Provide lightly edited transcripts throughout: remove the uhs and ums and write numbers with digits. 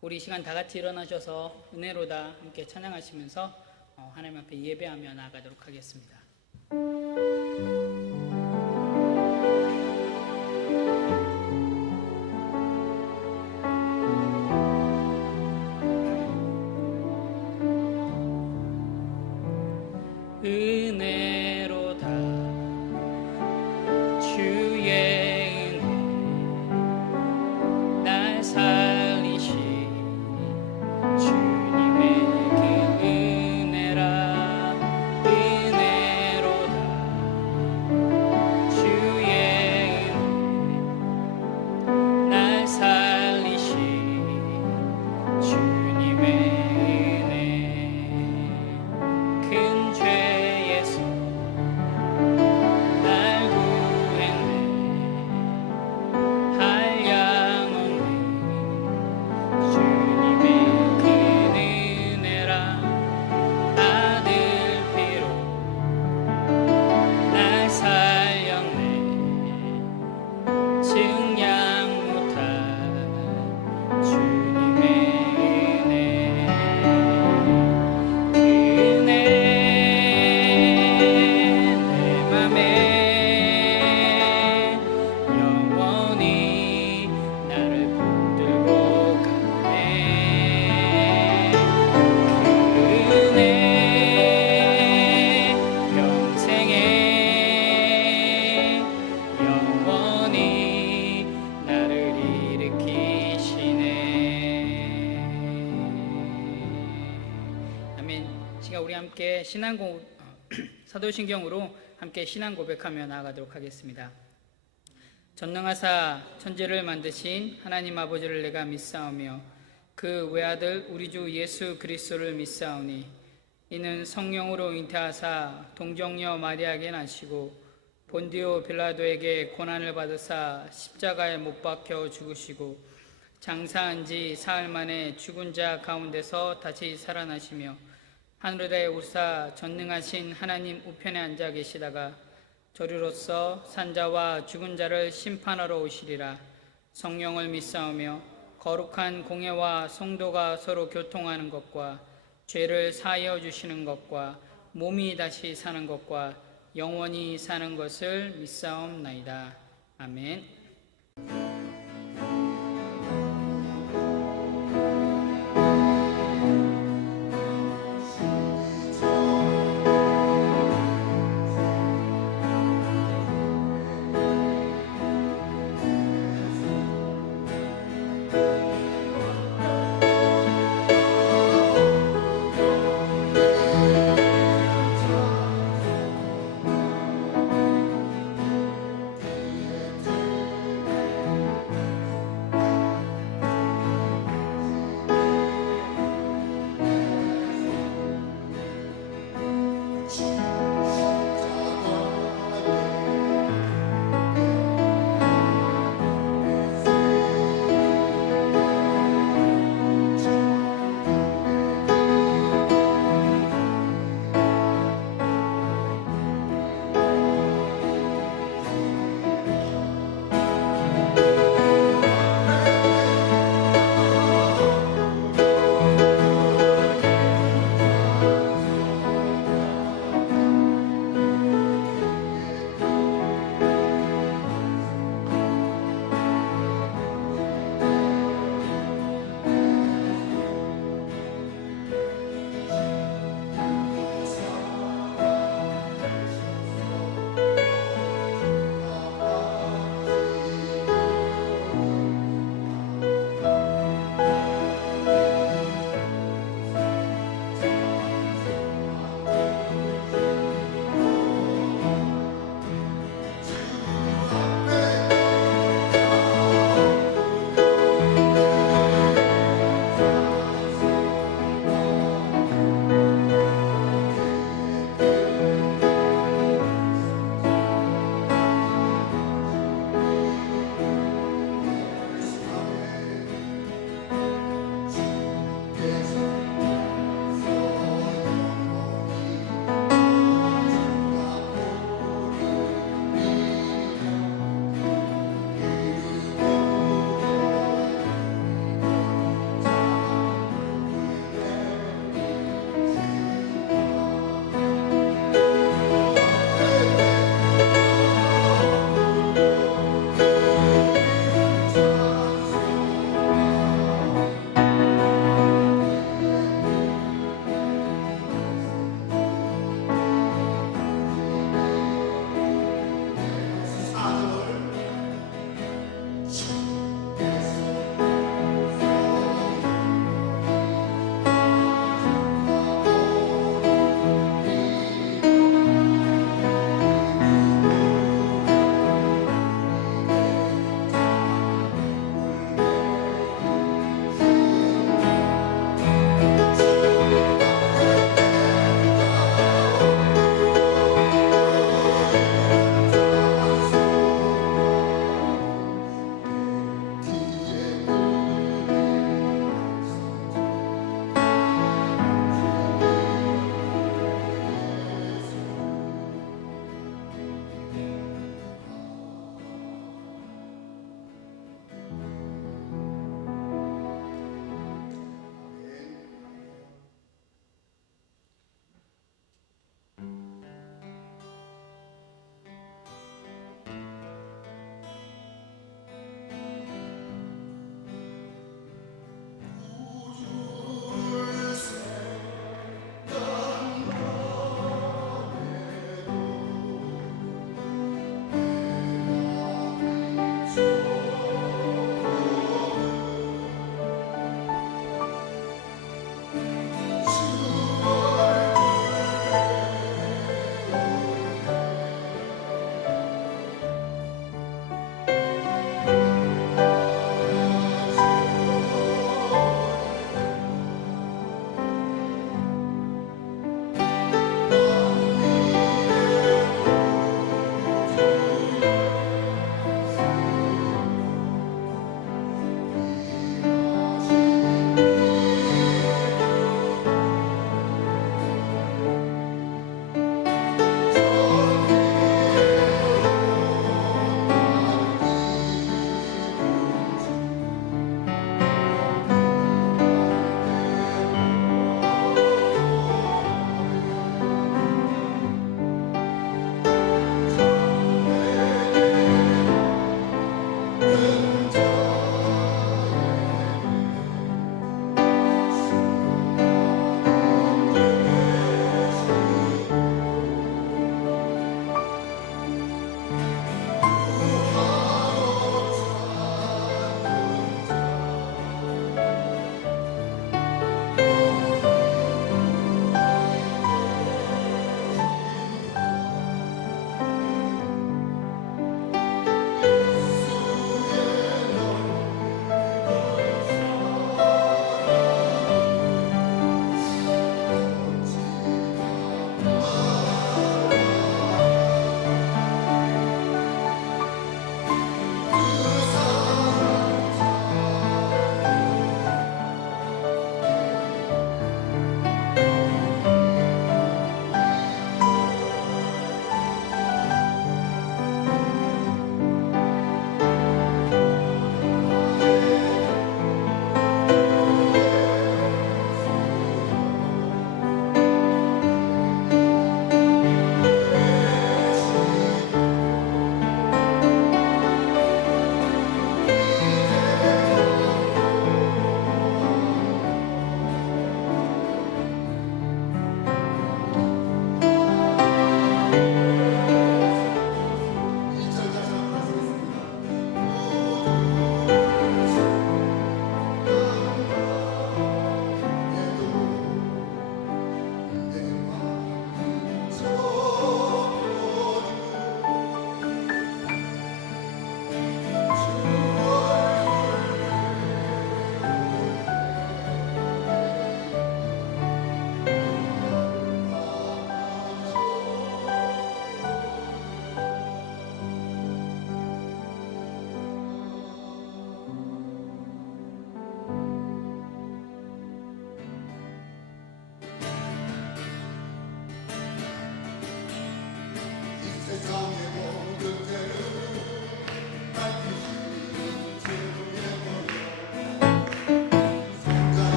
우리 이 시간 다 같이 일어나셔서 은혜로다 함께 찬양하시면서 하나님 앞에 예배하며 나아가도록 하겠습니다. 은혜로다 주의 은혜 날 살리신 주님의 그 은혜라 은혜로다 주의 은혜 날 살리신 주님의 큰 죄에서 날 구했네 한량없네 주님의 큰 은혜라 아들 피로 날 살렸네 증량 못할 주님의 은혜 그 은혜 내 맘에 영원히 나를 붙들고 가네 그 은혜 평생에 영원히 나를 일으키시네. 아멘. 시간 우리 함께 사도신경으로 함께 신앙 고백하며 나아가도록 하겠습니다. 전능하사 천지를 만드신 하나님 아버지를 내가 믿사오며 그 외아들 우리 주 예수 그리스도를 믿사오니 이는 성령으로 잉태하사 동정녀 마리아에게 나시고 본디오 빌라도에게 고난을 받으사 십자가에 못 박혀 죽으시고 장사한 지 사흘 만에 죽은 자 가운데서 다시 살아나시며 하늘에 오르사 전능하신 하나님 우편에 앉아 계시다가 저리로서 산자와 죽은 자를 심판하러 오시리라. 성령을 믿사오며 거룩한 공회와 성도가 서로 교통하는 것과 죄를 사하여 주시는 것과 몸이 다시 사는 것과 영원히 사는 것을 믿사옵나이다. 아멘.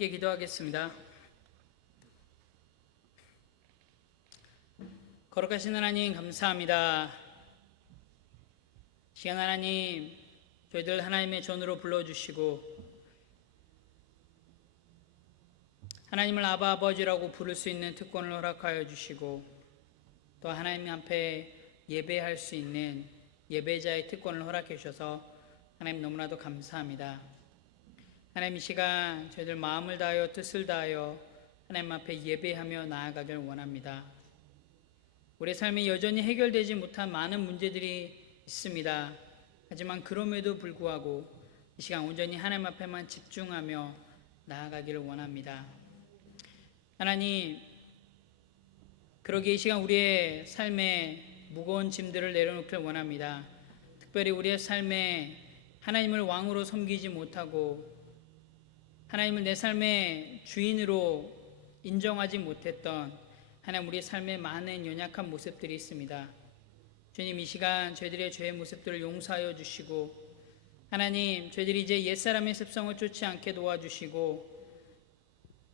함께 기도하겠습니다. 거룩하신 하나님 감사합니다. 시간 하나님, 저희들 하나님의 전으로 불러주시고 하나님을 아바 아버지라고 부를 수 있는 특권을 허락하여 주시고 또 하나님 앞에 예배할 수 있는 예배자의 특권을 허락해 주셔서 하나님 너무나도 감사합니다. 하나님 이 시간 저희들 마음을 다하여 뜻을 다하여 하나님 앞에 예배하며 나아가길 원합니다. 우리 삶에 여전히 해결되지 못한 많은 문제들이 있습니다. 하지만 그럼에도 불구하고 이 시간 온전히 하나님 앞에만 집중하며 나아가기를 원합니다. 하나님, 그러기에 이 시간 우리의 삶에 무거운 짐들을 내려놓길 원합니다. 특별히 우리의 삶에 하나님을 왕으로 섬기지 못하고 하나님을 내 삶의 주인으로 인정하지 못했던 하나님 우리의 삶에 많은 연약한 모습들이 있습니다. 주님 이 시간 저희들의 죄의 모습들을 용서하여 주시고 하나님 저희들이 이제 옛사람의 습성을 쫓지 않게 도와주시고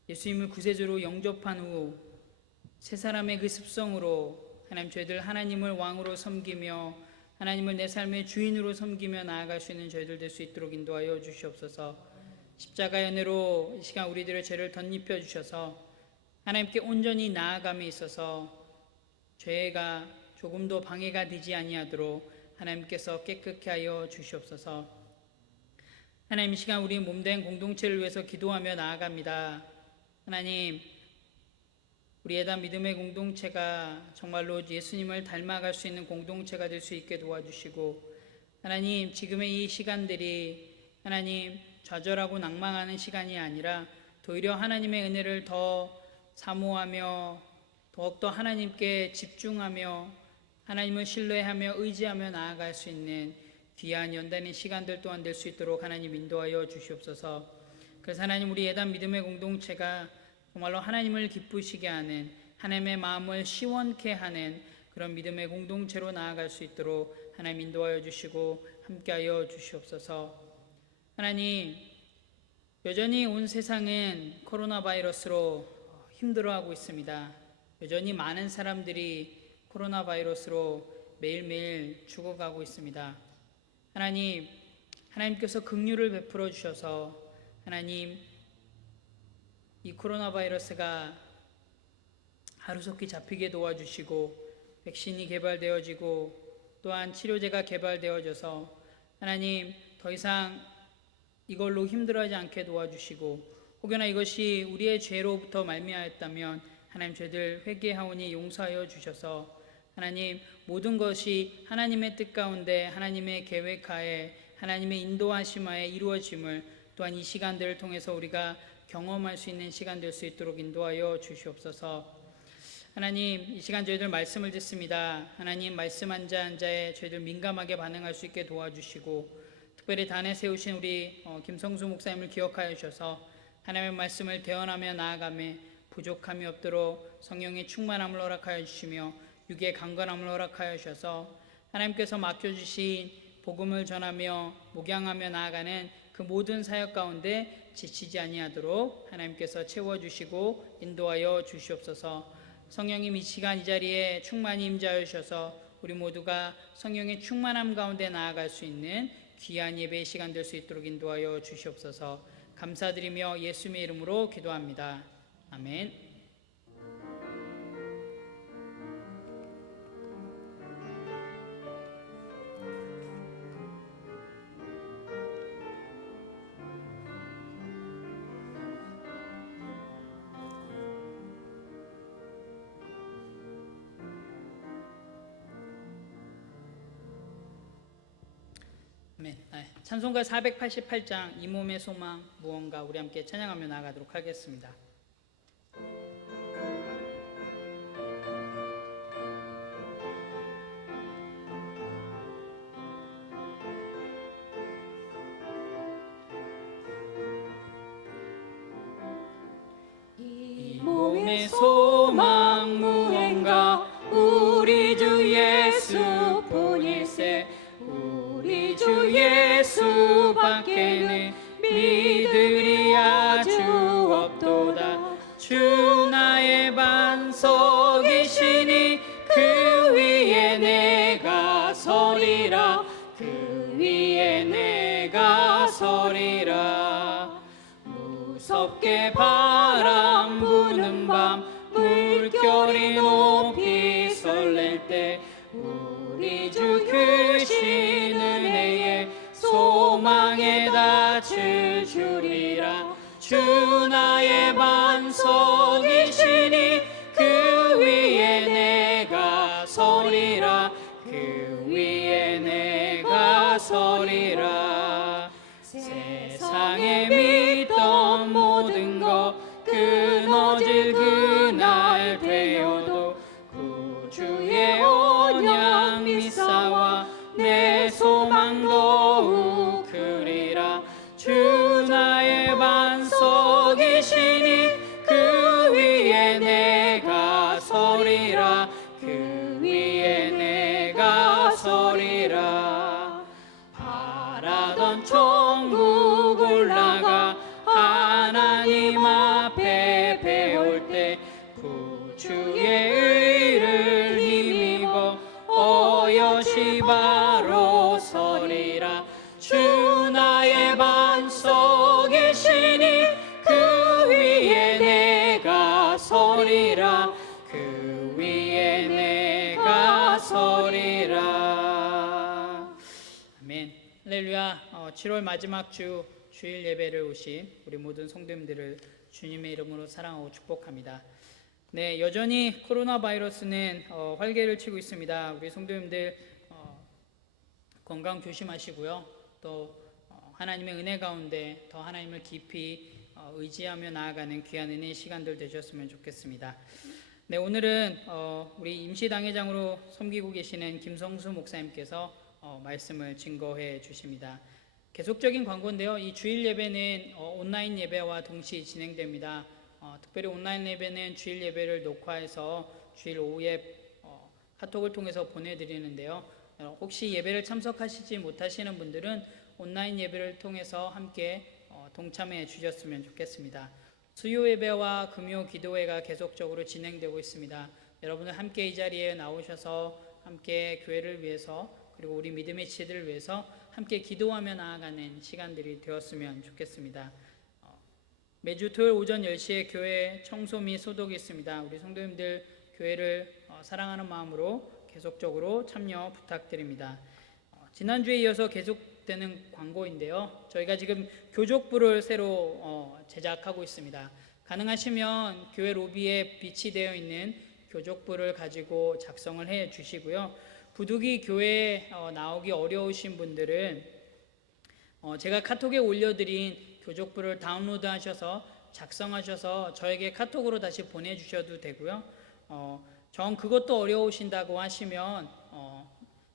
예수님을 구세주로 영접한 후 새사람의 그 습성으로 하나님 저희들 하나님을 왕으로 섬기며 하나님을 내 삶의 주인으로 섬기며 나아갈 수 있는 저희들 될 수 있도록 인도하여 주시옵소서. 십자가의 은혜로 이 시간 우리들의 죄를 덧입혀 주셔서 하나님께 온전히 나아감에 있어서 죄가 조금도 방해가 되지 아니하도록 하나님께서 깨끗게 하여 주시옵소서. 하나님 이 시간 우리 몸된 공동체를 위해서 기도하며 나아갑니다. 하나님 우리 예단 믿음의 공동체가 정말로 예수님을 닮아갈 수 있는 공동체가 될 수 있게 도와주시고 하나님 지금의 이 시간들이 하나님 좌절하고 낭망하는 시간이 아니라 오히려 하나님의 은혜를 더 사모하며 더욱더 하나님께 집중하며 하나님을 신뢰하며 의지하며 나아갈 수 있는 귀한 연단의 시간들 또한 될 수 있도록 하나님 인도하여 주시옵소서. 그래서 하나님 우리 예단 믿음의 공동체가 정말로 하나님을 기쁘시게 하는 하나님의 마음을 시원케 하는 그런 믿음의 공동체로 나아갈 수 있도록 하나님 인도하여 주시고 함께하여 주시옵소서. 하나님 여전히 온 세상은 코로나 바이러스로 힘들어하고 있습니다. 여전히 많은 사람들이 코로나 바이러스로 매일매일 죽어가고 있습니다. 하나님께서 긍휼을 베풀어 주셔서 하나님 이 코로나 바이러스가 하루속히 잡히게 도와주시고 백신이 개발되어지고 또한 치료제가 개발되어져서 하나님 더 이상 이걸로 힘들어하지 않게 도와주시고 혹여나 이것이 우리의 죄로부터 말미암았다면 하나님 저희들 회개하오니 용서하여 주셔서 하나님 모든 것이 하나님의 뜻 가운데 하나님의 계획하에 하나님의 인도하심하에 이루어짐을 또한 이 시간들을 통해서 우리가 경험할 수 있는 시간 될 수 있도록 인도하여 주시옵소서. 하나님 이 시간 저희들 말씀을 듣습니다. 하나님 말씀 한 자 한 자에 저희들 민감하게 반응할 수 있게 도와주시고 특별히 단에 세우신 우리 김성수 목사님을 기억하여 주셔서 하나님의 말씀을 대언하며 나아가며 부족함이 없도록 성령의 충만함을 허락하여 주시며 육의 강건함을 허락하여 주셔서 하나님께서 맡겨주신 복음을 전하며 목양하며 나아가는 그 모든 사역 가운데 지치지 아니하도록 하나님께서 채워주시고 인도하여 주시옵소서. 성령님 이 시간 이 자리에 충만히 임재하여 주셔서 우리 모두가 성령의 충만함 가운데 나아갈 수 있는 귀한 예배의 시간 될 수 있도록 인도하여 주시옵소서. 감사드리며 예수님의 이름으로 기도합니다. 아멘. 찬송가 488장 이 몸의 소망 무언가 우리 함께 찬양하며 나아가도록 하겠습니다. 이 몸의 소망 무언가 우리 주 예수뿐일세 우리 주 예수밖에는 믿으리 아주 반석이시니 그 위에 내가 서리라. 그 위에 내가 서리라. 무섭게 바람 부는 밤 물결이 높이 설렐 때 우리 주 크신 은혜에 소망에 닻을 주리라. 주 나의 반석이시니 그 위에 내가 서리라. 그 위에 내가 서리라. 세상에 믿던 모든 것 끊어질 그날 되어도 구주의 언약 믿사와 내 소망 더욱 크리라. 주 나의 반석이시니 그 위에 내가 서리라. 그 위에 내가 서리라. 바라던 천국 올라가 하나님 앞에 배울 때 구주의 의를 힘입어 어여시 바로 서리라. 주 나의 반석이시니 그 위에 내가 서리라. 그 위에 내가 서리라. 아멘. 할렐루야. 7월 마지막 주일 예배를 오신 우리 모든 성도님들을 주님의 이름으로 사랑하고 축복합니다. 네, 여전히 코로나 바이러스는 활개를 치고 있습니다. 우리 성도님들 건강 조심하시고요. 또 하나님의 은혜 가운데 더 하나님을 깊이 의지하며 나아가는 귀한 은혜의 시간들 되셨으면 좋겠습니다. 네, 오늘은 우리 임시당회장으로 섬기고 계시는 김성수 목사님께서 말씀을 증거해 주십니다. 계속적인 광고인데요. 이 주일 예배는 온라인 예배와 동시 진행됩니다. 특별히 온라인 예배는 주일 예배를 녹화해서 주일 오후에 카톡을 통해서 보내드리는데요. 혹시 예배를 참석하시지 못하시는 분들은 온라인 예배를 통해서 함께 동참해 주셨으면 좋겠습니다. 수요 예배와 금요 기도회가 계속적으로 진행되고 있습니다. 여러분들 함께 이 자리에 나오셔서 함께 교회를 위해서 그리고 우리 믿음의 지체들을 위해서 함께 기도하며 나아가는 시간들이 되었으면 좋겠습니다. 매주 토요일 오전 10시에 교회 청소 및 소독이 있습니다. 우리 성도님들 교회를 사랑하는 마음으로 계속적으로 참여 부탁드립니다. 지난주에 이어서 계속되는 광고인데요. 저희가 지금 교족부를 새로 제작하고 있습니다. 가능하시면 교회 로비에 비치되어 있는 교족부를 가지고 작성을 해 주시고요. 부득이 교회에 나오기 어려우신 분들은 제가 카톡에 올려드린 교족부를 다운로드 하셔서 작성하셔서 저에게 카톡으로 다시 보내주셔도 되고요. 정 그것도 어려우신다고 하시면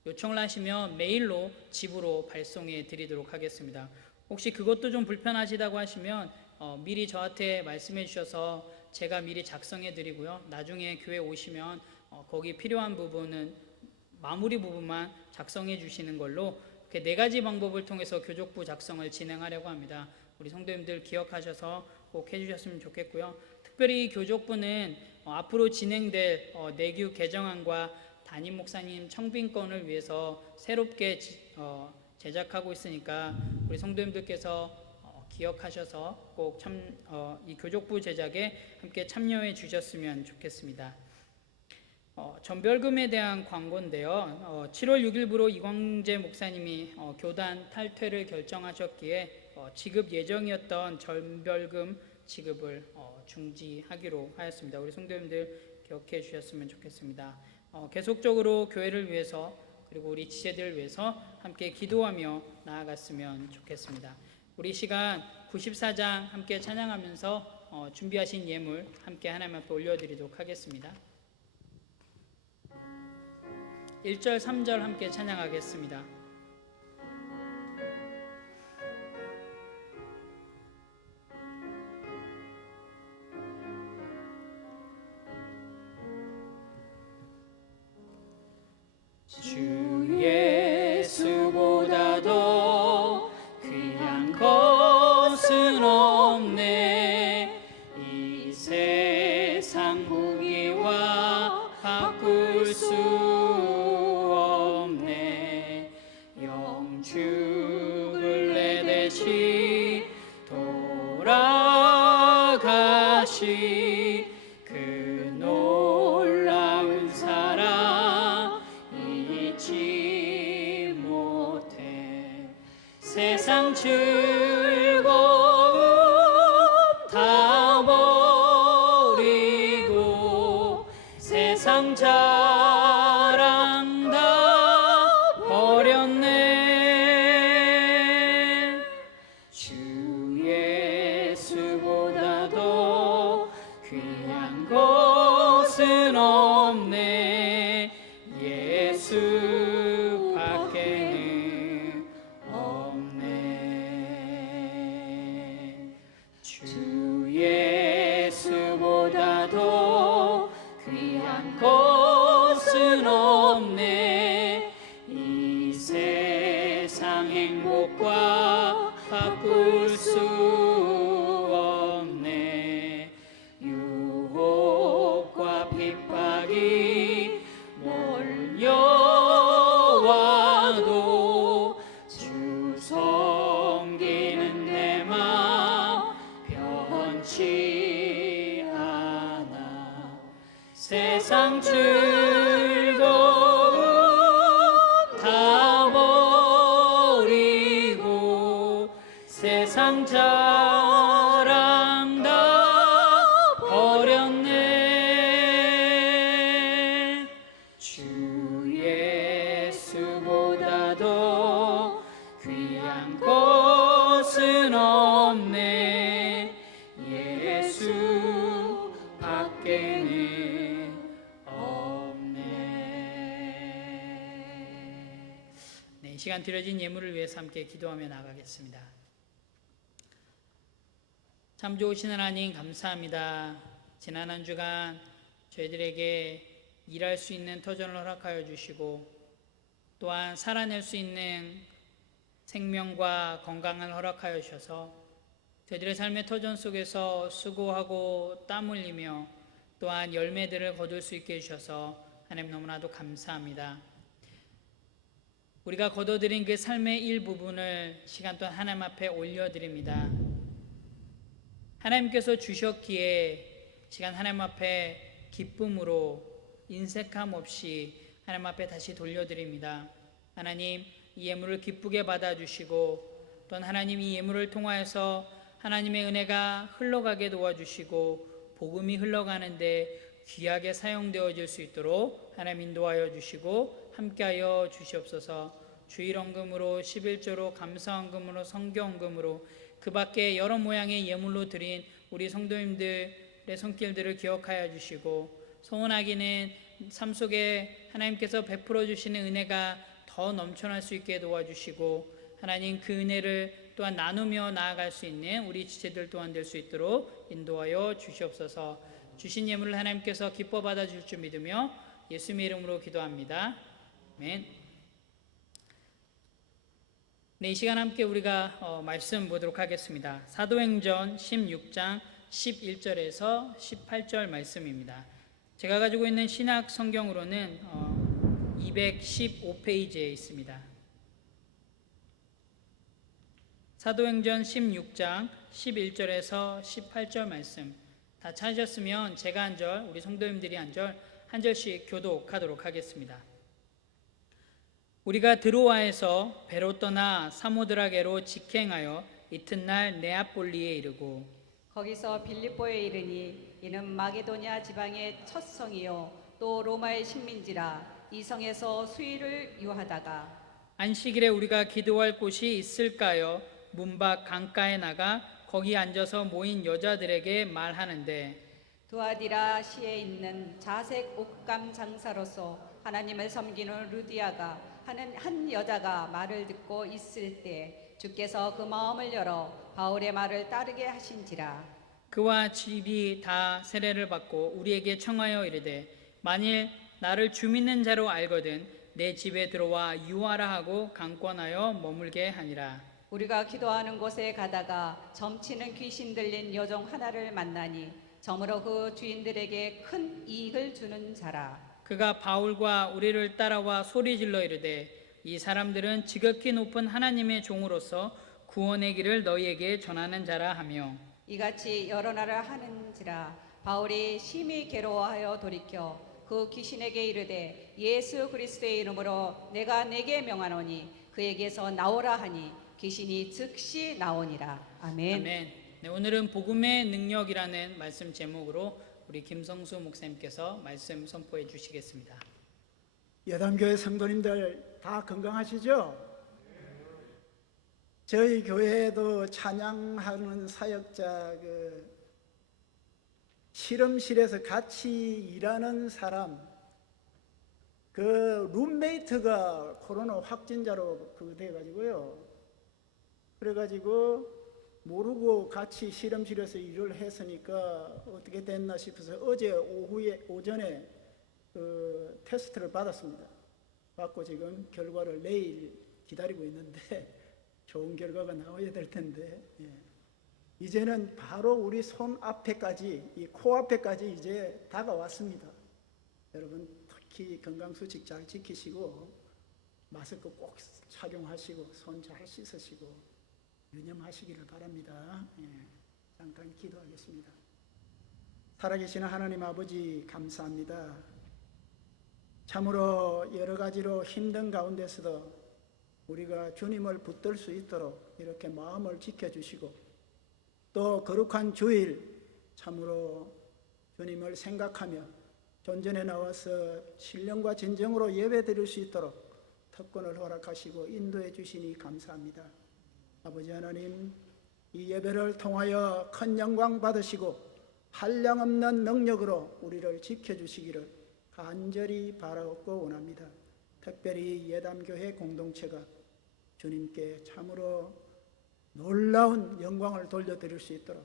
요청을 하시면 메일로 집으로 발송해 드리도록 하겠습니다. 혹시 그것도 좀 불편하시다고 하시면 미리 저한테 말씀해 주셔서 제가 미리 작성해 드리고요. 나중에 교회 오시면 거기 필요한 부분은 마무리 부분만 작성해 주시는 걸로 이렇게 4가지 방법을 통해서 교족부 작성을 진행하려고 합니다. 우리 성도님들 기억하셔서 꼭 해주셨으면 좋겠고요. 특별히 이 교족부는 앞으로 진행될 내규 개정안과 담임 목사님 청빙권을 위해서 새롭게 제작하고 있으니까 우리 성도님들께서 기억하셔서 꼭 이 교족부 제작에 함께 참여해 주셨으면 좋겠습니다. 전별금에 대한 광고인데요. 7월 6일부로 이광재 목사님이 교단 탈퇴를 결정하셨기에 지급 예정이었던 전별금 지급을 중지하기로 하였습니다. 우리 성도님들 기억해 주셨으면 좋겠습니다. 계속적으로 교회를 위해서 그리고 우리 지체들을 위해서 함께 기도하며 나아갔으면 좋겠습니다. 우리 시간 94장 함께 찬양하면서 준비하신 예물 함께 하나님 앞에 올려드리도록 하겠습니다. 1절 3절 함께 찬양하겠습니다. 주 예수보다 더 귀한 것은 없네. 이 세상 부귀와 수 없네. 영축을 내 대신 돌아가시 그 놀라운 사랑 잊지 못해. 세상 즐거움 다 버리고 세상 자랑 다 버렸네. 주 예수보다도 귀한 것은 없네. 예수 밖에는 없네. 주 예수보다도 귀한 것은 없네. 이 세상 행복과 바꿀 수 없네. 유혹과 핍박이 몰려와도 주 섬기는 내 맘 변치 않아. 세상 즐거움 다 버리고 세상 자랑 다 버렸네. 주 예수보다도 귀한 것은 없네. 예수 밖에는 없네. 네, 이 시간 드려진 예물을 위해서 함께 기도하며 나가겠습니다. 참 좋으신 하나님 감사합니다. 지난 한 주간 저희들에게 일할 수 있는 터전을 허락하여 주시고 또한 살아낼 수 있는 생명과 건강을 허락하여 주셔서 저희들의 삶의 터전 속에서 수고하고 땀 흘리며 또한 열매들을 거둘 수 있게 해주셔서 하나님 너무나도 감사합니다. 우리가 거둬들인 그 삶의 일부분을 시간 동안 하나님 앞에 올려드립니다. 하나님께서 주셨기에 시간 하나님 앞에 기쁨으로 인색함 없이 하나님 앞에 다시 돌려드립니다. 하나님 이 예물을 기쁘게 받아주시고 또한 하나님 이 예물을 통하여서 하나님의 은혜가 흘러가게 도와주시고 복음이 흘러가는데 귀하게 사용되어질 수 있도록 하나님 인도하여 주시고 함께하여 주시옵소서. 주일헌금으로 11조로 감사헌금으로 성경헌금으로 그 밖에 여러 모양의 예물로 드린 우리 성도님들의 손길들을 기억하여 주시고 소원하기는 삶 속에 하나님께서 베풀어 주시는 은혜가 더 넘쳐날 수 있게 도와주시고 하나님 그 은혜를 또한 나누며 나아갈 수 있는 우리 지체들 또한 될 수 있도록 인도하여 주시옵소서. 주신 예물을 하나님께서 기뻐 받아줄 줄 믿으며 예수님의 이름으로 기도합니다. 아멘. 네, 이 시간 함께 우리가 말씀 보도록 하겠습니다. 사도행전 16장 11절에서 18절 말씀입니다. 제가 가지고 있는 신약 성경으로는 215페이지에 있습니다. 사도행전 16장 11절에서 18절 말씀 다 찾으셨으면 제가 한 절, 우리 성도님들이 한 절씩 교독하도록 하겠습니다. 우리가 드로아에서 배로 떠나 사모드라게로 직행하여 이튿날 네아폴리에 이르고 거기서 빌립보에 이르니 이는 마게도냐 지방의 첫 성이요 또 로마의 식민지라 이 성에서 수일을 유하다가 안식일에 우리가 기도할 곳이 있을까요? 문밖 강가에 나가 거기 앉아서 모인 여자들에게 말하는데 두아디라 시에 있는 자색 옷감 장사로서 하나님을 섬기는 루디아가 하는 한 여자가 말을 듣고 있을 때 주께서 그 마음을 열어 바울의 말을 따르게 하신지라. 그와 집이 다 세례를 받고 우리에게 청하여 이르되 만일 나를 주 믿는 자로 알거든 내 집에 들어와 유하라 하고 강권하여 머물게 하니라. 우리가 기도하는 곳에 가다가 점치는 귀신 들린 여종 하나를 만나니 점으로 그 주인들에게 큰 이익을 주는 자라. 그가 바울과 우리를 따라와 소리질러 이르되 이 사람들은 지극히 높은 하나님의 종으로서 구원의 길을 너희에게 전하는 자라 하며 이같이 여러 나라 하는지라 바울이 심히 괴로워하여 돌이켜 그 귀신에게 이르되 예수 그리스도의 이름으로 내가 내게 명하노니 그에게서 나오라 하니 귀신이 즉시 나오니라. 아멘. 아멘. 네, 오늘은 복음의 능력이라는 말씀 제목으로 우리 김성수 목사님께서 말씀 선포해 주시겠습니다. 여담교회 성도님들 다 건강하시죠? 저희 교회에도 찬양하는 사역자 실험실에서 같이 일하는 사람 룸메이트가 코로나 확진자로 돼가지고요. 그래가지고 모르고 같이 실험실에서 일을 했으니까 어떻게 됐나 싶어서 어제 오전에 테스트를 받았습니다. 받고 지금 결과를 내일 기다리고 있는데 좋은 결과가 나와야 될 텐데 이제는 바로 우리 손 앞에까지 이 코 앞에까지 이제 다가왔습니다. 여러분 특히 건강수칙 잘 지키시고 마스크 꼭 착용하시고 손 잘 씻으시고 유념하시기를 바랍니다. 잠깐 기도하겠습니다. 살아계시는 하나님 아버지 감사합니다. 참으로 여러 가지로 힘든 가운데서도 우리가 주님을 붙들 수 있도록 이렇게 마음을 지켜주시고 또 거룩한 주일 참으로 주님을 생각하며 존전에 나와서 신령과 진정으로 예배드릴 수 있도록 특권을 허락하시고 인도해 주시니 감사합니다. 아버지 하나님, 이 예배를 통하여 큰 영광 받으시고 한량없는 능력으로 우리를 지켜주시기를 간절히 바라옵고 원합니다. 특별히 예담교회 공동체가 주님께 참으로 놀라운 영광을 돌려드릴 수 있도록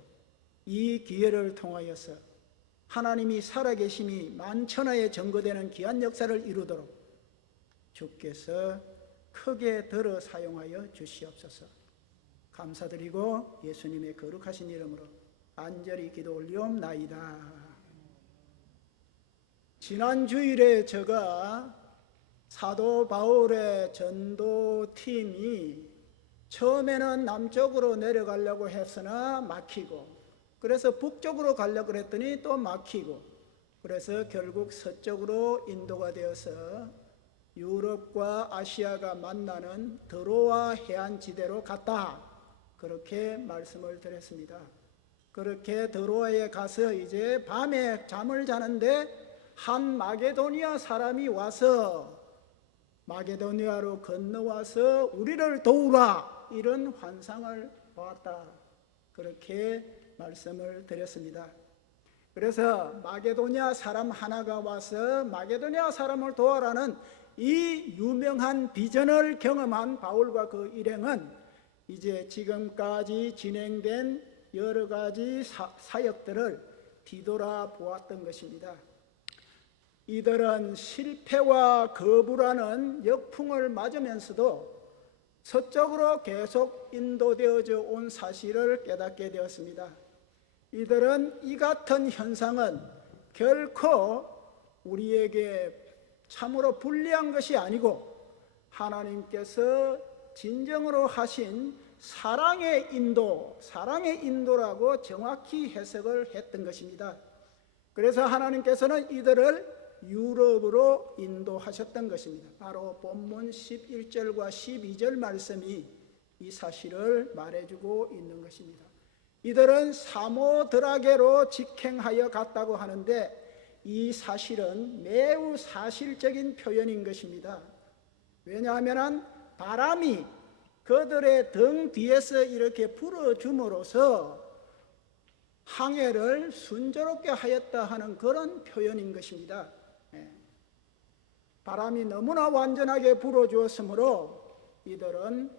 이 기회를 통하여서 하나님이 살아계심이 만천하에 증거되는 귀한 역사를 이루도록 주께서 크게 들어 사용하여 주시옵소서. 감사드리고 예수님의 거룩하신 이름으로 간절히 기도 올리옵나이다. 지난 주일에 제가 사도 바울의 전도팀이 처음에는 남쪽으로 내려가려고 했으나 막히고 그래서 북쪽으로 가려고 했더니 또 막히고 그래서 결국 서쪽으로 인도가 되어서 유럽과 아시아가 만나는 드로아 해안지대로 갔다. 그렇게 말씀을 드렸습니다. 그렇게 드로아에 가서 이제 밤에 잠을 자는데 한 마게도니아 사람이 와서 마게도니아로 건너와서 우리를 도우라 이런 환상을 보았다. 그렇게 말씀을 드렸습니다. 그래서 마게도니아 사람 하나가 와서 마게도니아 사람을 도와라는 이 유명한 비전을 경험한 바울과 그 일행은 이제 지금까지 진행된 여러 가지 사역들을 뒤돌아 보았던 것입니다. 이들은 실패와 거부라는 역풍을 맞으면서도 서쪽으로 계속 인도되어져 온 사실을 깨닫게 되었습니다. 이들은 이 같은 현상은 결코 우리에게 참으로 불리한 것이 아니고 하나님께서 진정으로 하신 사랑의 인도라고 정확히 해석을 했던 것입니다. 그래서 하나님께서는 이들을 유럽으로 인도하셨던 것입니다. 바로 본문 11절과 12절 말씀이 이 사실을 말해주고 있는 것입니다. 이들은 사모드라게로 직행하여 갔다고 하는데 이 사실은 매우 사실적인 표현인 것입니다. 왜냐하면 바람이 그들의 등 뒤에서 이렇게 불어줌으로써 항해를 순조롭게 하였다 하는 그런 표현인 것입니다. 바람이 너무나 완전하게 불어주었으므로 이들은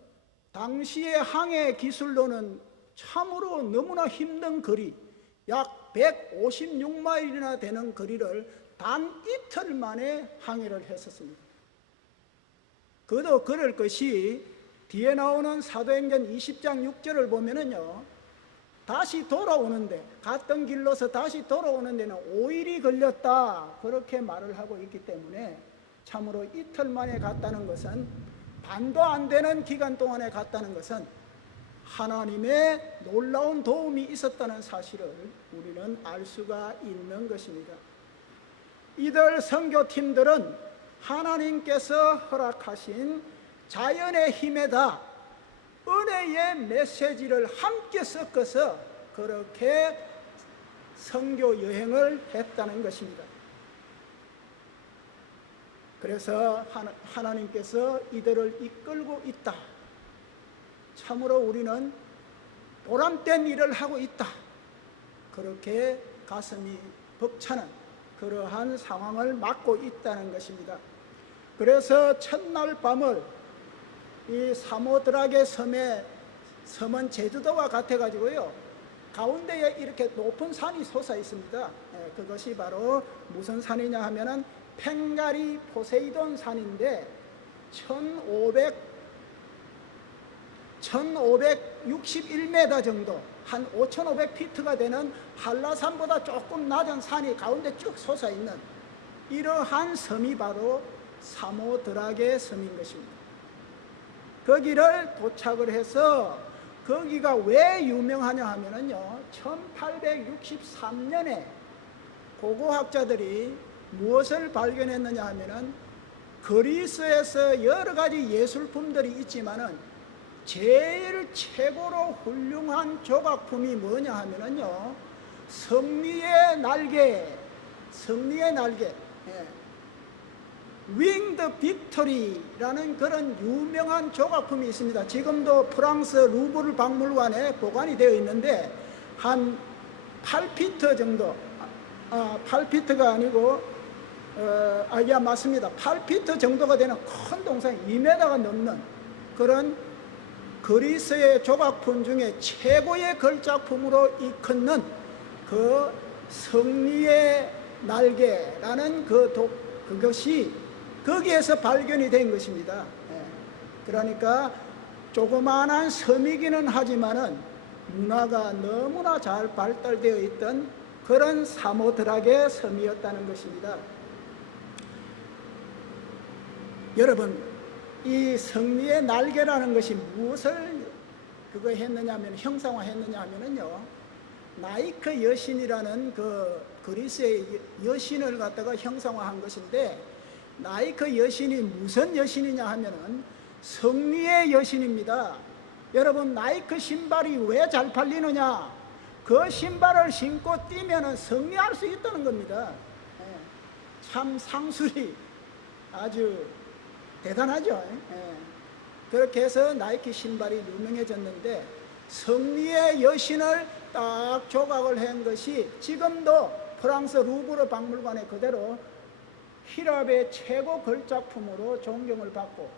당시의 항해 기술로는 참으로 너무나 힘든 거리, 약 156마일이나 되는 거리를 단 이틀 만에 항해를 했었습니다. 그도 그럴 것이 뒤에 나오는 사도행전 20장 6절을 보면은요, 다시 돌아오는데, 갔던 길로서 다시 돌아오는 데는 5일이 걸렸다, 그렇게 말을 하고 있기 때문에 참으로 이틀 만에 갔다는 것은, 반도 안 되는 기간 동안에 갔다는 것은 하나님의 놀라운 도움이 있었다는 사실을 우리는 알 수가 있는 것입니다. 이들 선교팀들은 하나님께서 허락하신 자연의 힘에다 은혜의 메시지를 함께 섞어서 그렇게 선교 여행을 했다는 것입니다. 그래서 하나님께서 이들을 이끌고 있다. 참으로 우리는 보람된 일을 하고 있다. 그렇게 가슴이 벅차는 그러한 상황을 맞고 있다는 것입니다. 그래서 첫날 밤을 이 사모드라게 섬은 제주도와 같아가지고요, 가운데에 이렇게 높은 산이 솟아 있습니다. 그것이 바로 무슨 산이냐 하면은 팽가리 포세이돈 산인데 1561m 정도, 한 5500피트가 되는 한라산보다 조금 낮은 산이 가운데 쭉 솟아 있는 이러한 섬이 바로 사모드라게 섬인 것입니다. 거기를 도착을 해서, 거기가 왜 유명하냐 하면은요, 1863년에 고고학자들이 무엇을 발견했느냐 하면은, 그리스에서 여러 가지 예술품들이 있지만은 제일 최고로 훌륭한 조각품이 뭐냐 하면은요, 승리의 날개, 윙드 빅토리라는 그런 유명한 조각품이 있습니다. 지금도 프랑스 루브르 박물관에 보관이 되어 있는데, 한 8피트 정도, 8피트가 아니고, 맞습니다. 8피트 정도가 되는 큰 동상, 2m가 넘는 그런 그리스의 조각품 중에 최고의 걸작품으로 일컫는 그 승리의 날개라는 그것이 거기에서 발견이 된 것입니다. 그러니까 조그마한 섬이기는 하지만은 문화가 너무나 잘 발달되어 있던 그런 사모드라게 섬이었다는 것입니다. 여러분, 이 승리의 날개라는 것이 무엇을 형상화했느냐 하면은요, 나이크 여신이라는 그 그리스의 여신을 갖다가 형상화한 것인데, 나이크 여신이 무슨 여신이냐 하면은 승리의 여신입니다. 여러분, 나이크 신발이 왜 잘 팔리느냐? 그 신발을 신고 뛰면은 승리할 수 있다는 겁니다. 참 상술이 아주 대단하죠. 그렇게 해서 나이키 신발이 유명해졌는데, 승리의 여신을 딱 조각을 한 것이 지금도 프랑스 루브르 박물관에 그대로 히랍의 최고 걸작품으로 존경을 받고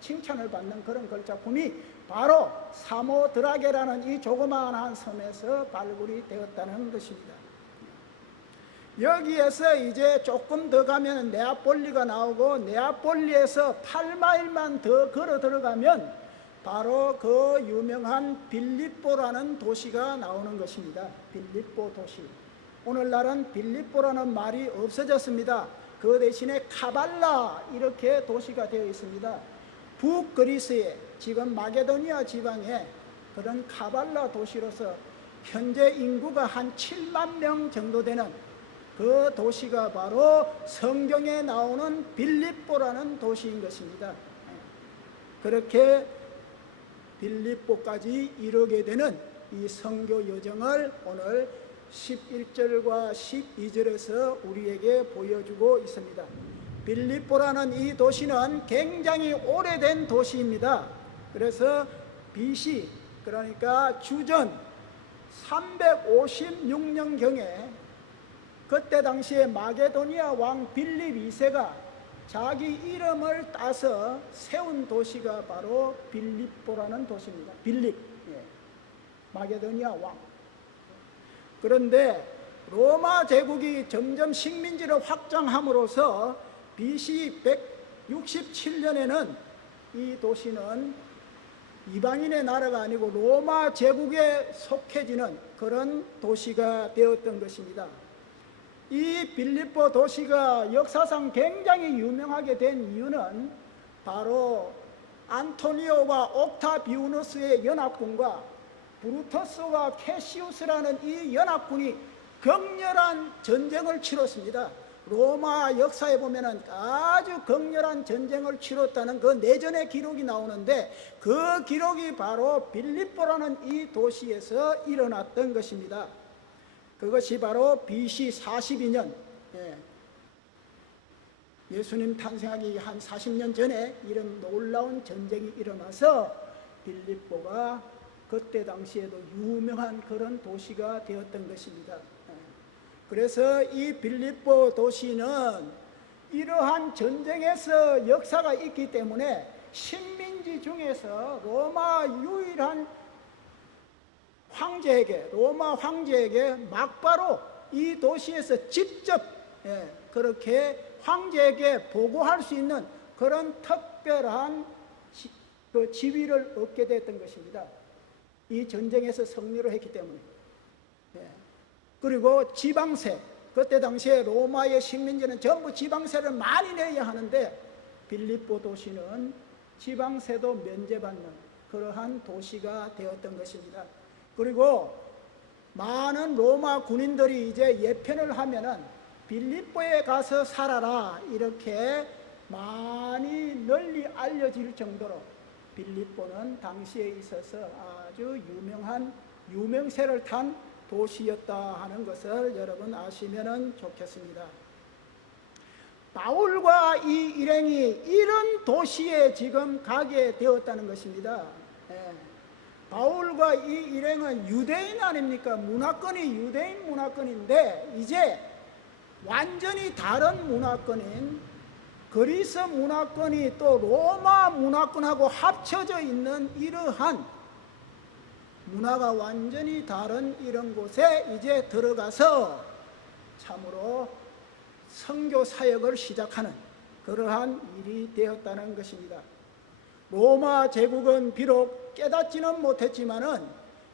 칭찬을 받는 그런 걸작품이 바로 사모드라게라는 이 조그마한 섬에서 발굴이 되었다는 것입니다. 여기에서 이제 조금 더 가면 네아폴리가 나오고, 네아폴리에서 8마일만 더 걸어 들어가면 바로 그 유명한 빌립보라는 도시가 나오는 것입니다. 빌립보 도시. 오늘날은 빌립보라는 말이 없어졌습니다. 그 대신에 카발라, 이렇게 도시가 되어 있습니다. 북그리스의 지금 마게도니아 지방에 그런 카발라 도시로서 현재 인구가 한 7만 명 정도 되는 그 도시가 바로 성경에 나오는 빌립보라는 도시인 것입니다. 그렇게 빌립보까지 이르게 되는 이 선교 여정을 오늘 11절과 12절에서 우리에게 보여주고 있습니다. 빌립보라는 이 도시는 굉장히 오래된 도시입니다. 그래서 BC, 그러니까 주전 356년경에 그때 당시에 마게도니아 왕 빌립 2세가 자기 이름을 따서 세운 도시가 바로 빌립보라는 도시입니다. 빌립, 마게도니아 왕. 그런데 로마 제국이 점점 식민지를 확장함으로써 BC 167년에는 이 도시는 이방인의 나라가 아니고 로마 제국에 속해지는 그런 도시가 되었던 것입니다. 이 빌립보 도시가 역사상 굉장히 유명하게 된 이유는 바로 안토니오와 옥타비우누스의 연합군과 브루터스와 캐시우스라는 이 연합군이 격렬한 전쟁을 치렀습니다. 로마 역사에 보면은 아주 격렬한 전쟁을 치렀다는 그 내전의 기록이 나오는데, 그 기록이 바로 빌립보라는 이 도시에서 일어났던 것입니다. 그것이 바로 BC 42년, 예수님 탄생하기 한 40년 전에 이런 놀라운 전쟁이 일어나서 빌립보가 그때 당시에도 유명한 그런 도시가 되었던 것입니다. 그래서 이 빌립보 도시는 이러한 전쟁에서 역사가 있기 때문에 식민지 중에서 로마 유일한 황제에게, 로마 황제에게 막바로 이 도시에서 직접 그렇게 황제에게 보고할 수 있는 그런 특별한 그 지위를 얻게 됐던 것입니다. 이 전쟁에서 승리를 했기 때문에. 그리고 지방세, 그때 당시에 로마의 식민지는 전부 지방세를 많이 내야 하는데 빌립보 도시는 지방세도 면제받는 그러한 도시가 되었던 것입니다. 그리고 많은 로마 군인들이 이제 예편을 하면은 빌립보에 가서 살아라, 이렇게 많이 널리 알려질 정도로 빌립보는 당시에 있어서 아주 유명한 유명세를 탄 도시였다 하는 것을 여러분 아시면 좋겠습니다. 바울과 이 일행이 이런 도시에 지금 가게 되었다는 것입니다. 바울과 이 일행은 유대인 아닙니까? 문화권이 유대인 문화권인데 이제 완전히 다른 문화권인 그리스 문화권이 또 로마 문화권하고 합쳐져 있는 이러한 문화가 완전히 다른 이런 곳에 이제 들어가서 참으로 선교 사역을 시작하는 그러한 일이 되었다는 것입니다. 로마 제국은 비록 깨닫지는 못했지만은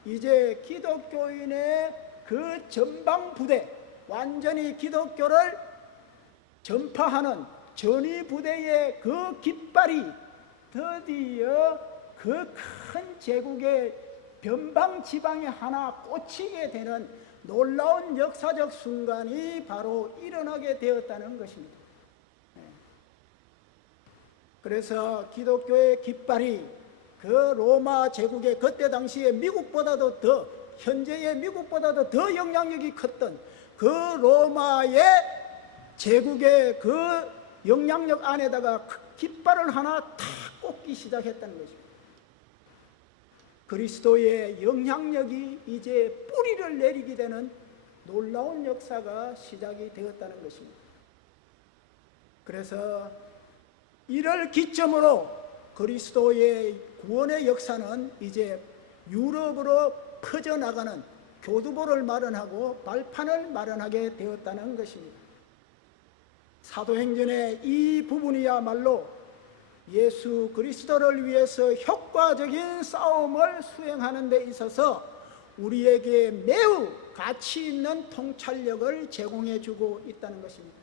이제 기독교인의 그 전방 부대, 완전히 기독교를 전파하는 전위 부대의 그 깃발이 드디어 그 큰 제국의 변방 지방에 하나 꽂히게 되는 놀라운 역사적 순간이 바로 일어나게 되었다는 것입니다. 그래서 기독교의 깃발이 그 로마 제국의 그때 당시에 미국보다도 더, 현재의 미국보다도 더 영향력이 컸던 그 로마의 제국의 그 영향력 안에다가 깃발을 하나 탁 꽂기 시작했다는 것입니다. 그리스도의 영향력이 이제 뿌리를 내리게 되는 놀라운 역사가 시작이 되었다는 것입니다. 그래서 이를 기점으로 그리스도의 구원의 역사는 이제 유럽으로 퍼져나가는 교두보를 마련하고 발판을 마련하게 되었다는 것입니다. 사도행전의 이 부분이야말로 예수 그리스도를 위해서 효과적인 싸움을 수행하는 데 있어서 우리에게 매우 가치 있는 통찰력을 제공해 주고 있다는 것입니다.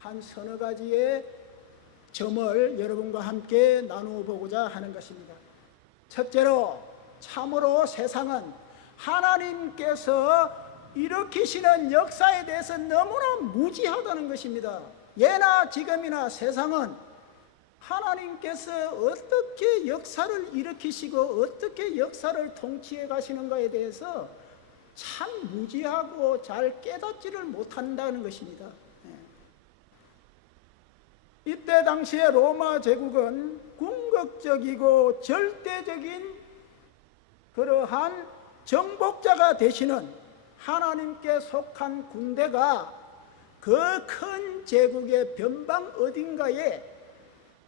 한 서너 가지의 점을 여러분과 함께 나누어 보고자 하는 것입니다. 첫째로, 참으로 세상은 하나님께서 일으키시는 역사에 대해서 너무나 무지하다는 것입니다. 예나 지금이나 세상은 하나님께서 어떻게 역사를 일으키시고 어떻게 역사를 통치해 가시는가에 대해서 참 무지하고 잘 깨닫지를 못한다는 것입니다. 이때 당시에 로마 제국은 궁극적이고 절대적인 그러한 정복자가 되시는 하나님께 속한 군대가 그 큰 제국의 변방 어딘가에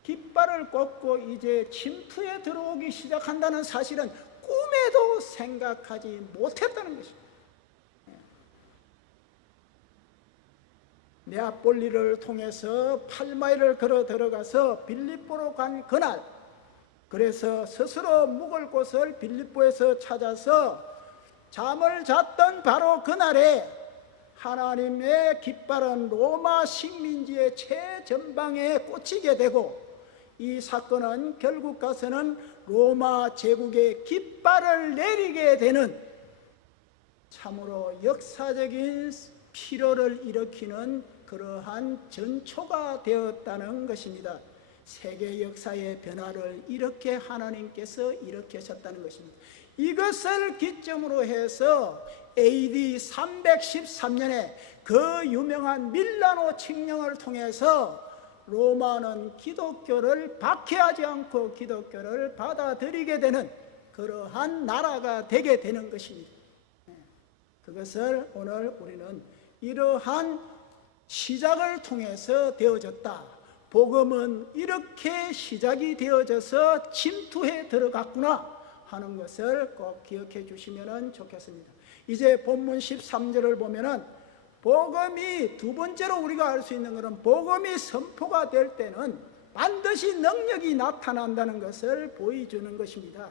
깃발을 꽂고 이제 침투에 들어오기 시작한다는 사실은 꿈에도 생각하지 못했다는 것입니다. 네아폴리를 통해서 8마일을 걸어 들어가서 빌립보로 간 그날, 그래서 스스로 묵을 곳을 빌립보에서 찾아서 잠을 잤던 바로 그날에 하나님의 깃발은 로마 식민지의 최전방에 꽂히게 되고, 이 사건은 결국 가서는 로마 제국의 깃발을 내리게 되는 참으로 역사적인 필요를 일으키는 그러한 전초가 되었다는 것입니다. 세계 역사의 변화를 이렇게 하나님께서 일으키셨다는 것입니다. 이것을 기점으로 해서 AD 313년에 그 유명한 밀라노 칙령을 통해서 로마는 기독교를 박해하지 않고 기독교를 받아들이게 되는 그러한 나라가 되게 되는 것입니다. 그것을 오늘 우리는 이러한 시작을 통해서 되어졌다. 복음은 이렇게 시작이 되어져서 침투해 들어갔구나 하는 것을 꼭 기억해 주시면 좋겠습니다. 이제 본문 13절을 보면은 복음이 두 번째로 우리가 알 수 있는 것은 복음이 선포가 될 때는 반드시 능력이 나타난다는 것을 보여주는 것입니다.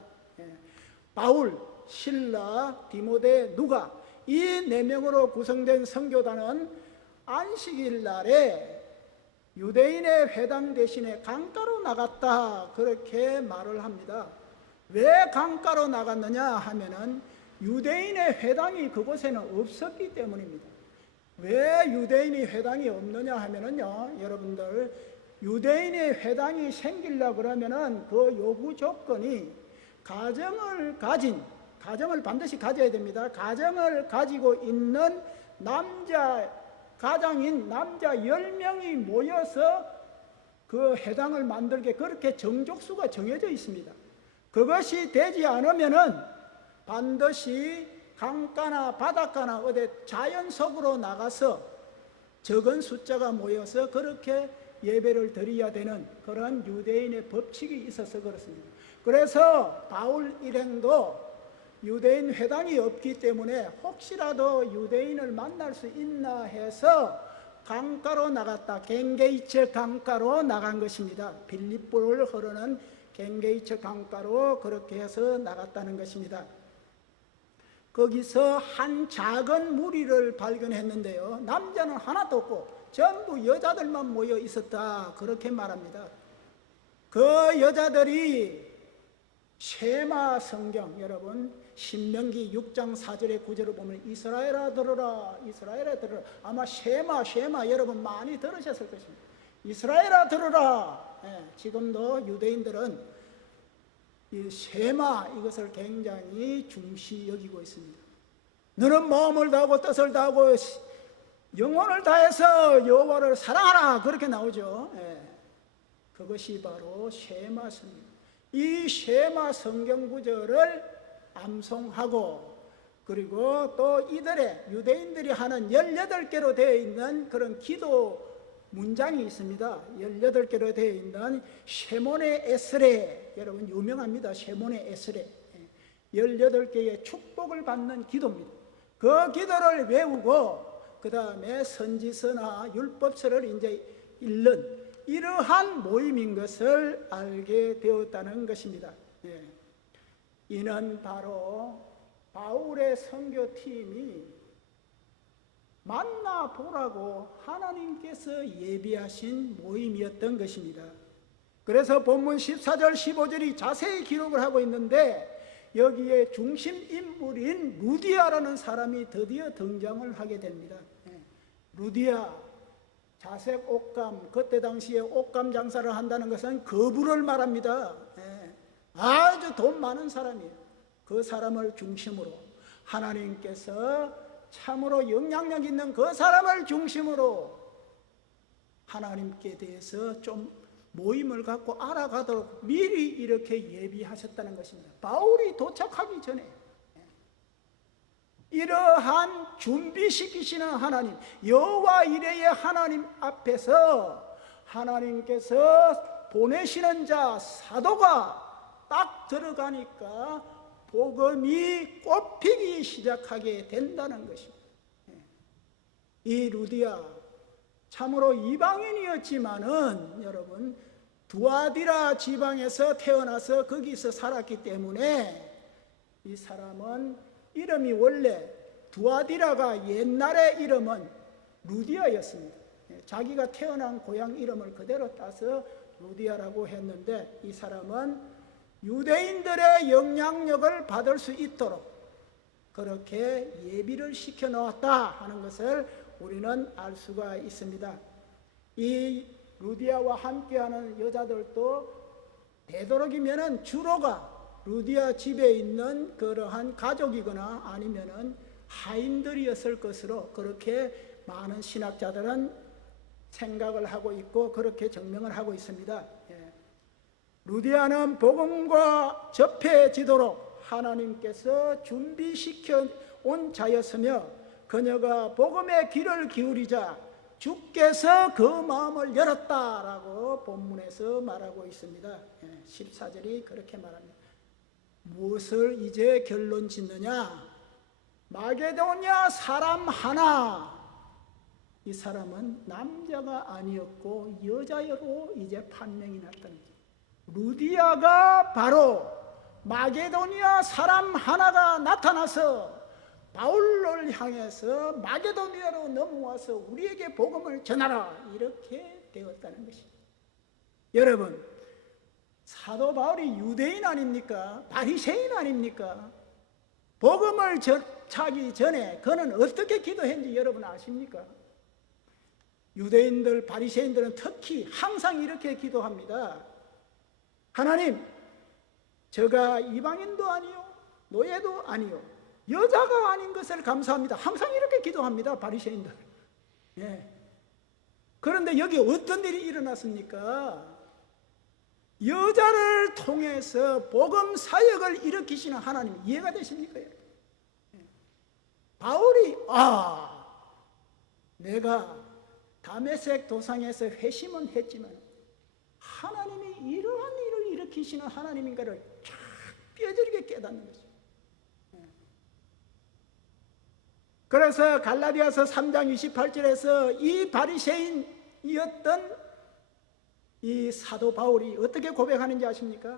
바울, 실라, 디모데, 누가 이 네 명으로 구성된 선교단은 안식일 날에 유대인의 회당 대신에 강가로 나갔다 그렇게 말을 합니다. 왜 강가로 나갔느냐 하면은 유대인의 회당이 그곳에는 없었기 때문입니다. 왜 유대인이 회당이 없느냐 하면은요, 여러분들, 유대인의 회당이 생기려고 그러면은 그 요구 조건이 가정을 반드시 가져야 됩니다. 가정을 가지고 있는 가장인 남자 10명이 모여서 그 회당을 만들게 그렇게 정족수가 정해져 있습니다. 그것이 되지 않으면은 반드시 강가나 바닷가나 어디 자연 속으로 나가서 적은 숫자가 모여서 그렇게 예배를 드려야 되는 그런 유대인의 법칙이 있어서 그렇습니다. 그래서 바울 일행도 유대인 회당이 없기 때문에 혹시라도 유대인을 만날 수 있나 해서 강가로 나갔다. 갱게이처 강가로 나간 것입니다. 빌립보를 흐르는 갱게이처 강가로 그렇게 해서 나갔다는 것입니다. 거기서 한 작은 무리를 발견했는데요, 남자는 하나도 없고 전부 여자들만 모여 있었다 그렇게 말합니다. 그 여자들이 쉐마 성경, 여러분 신명기 6장 4절의 9절을 보면 이스라엘아 들으라, 이스라엘아 들으라. 아마 쉐마 여러분 많이 들으셨을 것입니다. 이스라엘아 들으라. 지금도 유대인들은 이 쉐마 이것을 굉장히 중시 여기고 있습니다. 너는 마음을 다하고 뜻을 다하고 영혼을 다해서 여호와를 사랑하라 그렇게 나오죠. 그것이 바로 쉐마 성경. 이 쉐마 성경 구절을 암송하고, 그리고 또 이들의 유대인들이 하는 18개로 되어 있는 그런 기도 문장이 있습니다. 18개로 되어 있는 쉐몬의 에스레, 여러분 유명합니다. 쉐몬의 에스레, 18개의 축복을 받는 기도입니다. 그 기도를 외우고 그 다음에 선지서나 율법서를 이제 읽는 이러한 모임인 것을 알게 되었다는 것입니다. 이는 바로 바울의 선교팀이 만나보라고 하나님께서 예비하신 모임이었던 것입니다. 그래서 본문 14절 15절이 자세히 기록을 하고 있는데, 여기에 중심 인물인 루디아라는 사람이 드디어 등장을 하게 됩니다. 루디아, 자색 옷감, 그때 당시에 옷감 장사를 한다는 것은 거부를 말합니다. 아주 돈 많은 사람이에요. 그 사람을 중심으로 하나님께서 참으로 영향력 있는 그 사람을 중심으로 하나님께 대해서 좀 모임을 갖고 알아가도록 미리 이렇게 예비하셨다는 것입니다. 바울이 도착하기 전에 이러한 준비시키시는 하나님, 여호와 이레의 하나님 앞에서 하나님께서 보내시는 자 사도가 딱 들어가니까 복음이 꽃피기 시작하게 된다는 것입니다. 이 루디아 참으로 이방인이었지만은 여러분 두아디라 지방에서 태어나서 거기서 살았기 때문에 이 사람은 이름이 원래 두아디라가 옛날의 이름은 루디아였습니다. 자기가 태어난 고향 이름을 그대로 따서 루디아라고 했는데 이 사람은 유대인들의 영향력을 받을 수 있도록 그렇게 예비를 시켜 놓았다 하는 것을 우리는 알 수가 있습니다. 이 루디아와 함께하는 여자들도 되도록이면은 주로가 루디아 집에 있는 그러한 가족이거나 아니면은 하인들이었을 것으로 그렇게 많은 신학자들은 생각을 하고 있고 그렇게 증명을 하고 있습니다. 루디아는 복음과 접해지도록 하나님께서 준비시켜 온 자였으며 그녀가 복음의 귀를 기울이자 주께서 그 마음을 열었다라고 본문에서 말하고 있습니다. 14절이 그렇게 말합니다. 무엇을 이제 결론 짓느냐? 마게도냐 사람 하나, 이 사람은 남자가 아니었고 여자로 이제 판명이 났다는 거죠. 루디아가 바로 마게도니아 사람 하나가 나타나서 바울을 향해서 마게도니아로 넘어와서 우리에게 복음을 전하라 이렇게 되었다는 것입니다. 여러분, 사도 바울이 유대인 아닙니까? 바리새인 아닙니까? 복음을 전하기 전에 그는 어떻게 기도했는지 여러분 아십니까? 유대인들, 바리새인들은 특히 항상 이렇게 기도합니다. 하나님, 저가 이방인도 아니요 노예도 아니요 여자가 아닌 것을 감사합니다. 항상 이렇게 기도합니다. 바리새인들. 그런데 여기 어떤 일이 일어났습니까? 여자를 통해서 복음 사역을 일으키시는 하나님 이해가 되십니까? 바울이 내가 다메섹 도상에서 회심은 했지만 하나님이 이러한 일을 일으키시는 하나님인가를 쫙 뼈저리게 깨닫는 거죠. 그래서 갈라디아서 3장 28절에서 이 바리새인이었던 이 사도 바울이 어떻게 고백하는지 아십니까?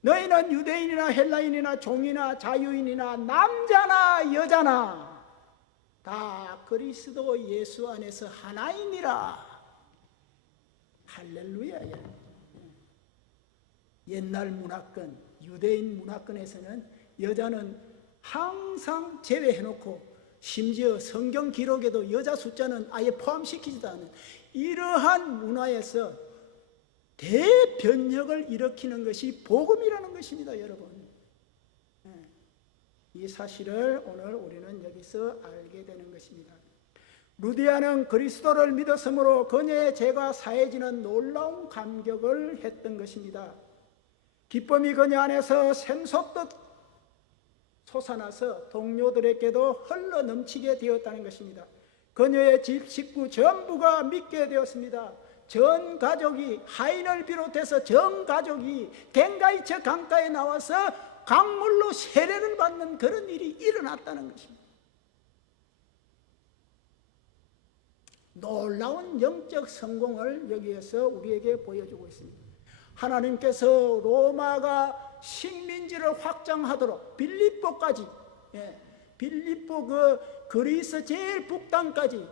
너희는 유대인이나 헬라인이나 종이나 자유인이나 남자나 여자나 다 그리스도 예수 안에서 하나이니라. 할렐루야. 옛날 문화권, 유대인 문화권에서는 여자는 항상 제외해놓고 심지어 성경 기록에도 여자 숫자는 아예 포함시키지도 않은 이러한 문화에서 대변혁을 일으키는 것이 복음이라는 것입니다, 여러분. 이 사실을 오늘 우리는 여기서 알게 되는 것입니다. 루디아는 그리스도를 믿었으므로 그녀의 죄가 사해지는 놀라운 감격을 했던 것입니다. 기쁨이 그녀 안에서 샘솟듯 솟아나서 동료들에게도 흘러 넘치게 되었다는 것입니다. 그녀의 집 식구 전부가 믿게 되었습니다. 전 가족이, 하인을 비롯해서 전 가족이 갱가이처 강가에 나와서 강물로 세례를 받는 그런 일이 일어났다는 것입니다. 놀라운 영적 성공을 여기에서 우리에게 보여주고 있습니다. 하나님께서 로마가 식민지를 확장하도록 빌립보까지, 빌립보 그리스 제일 북단까지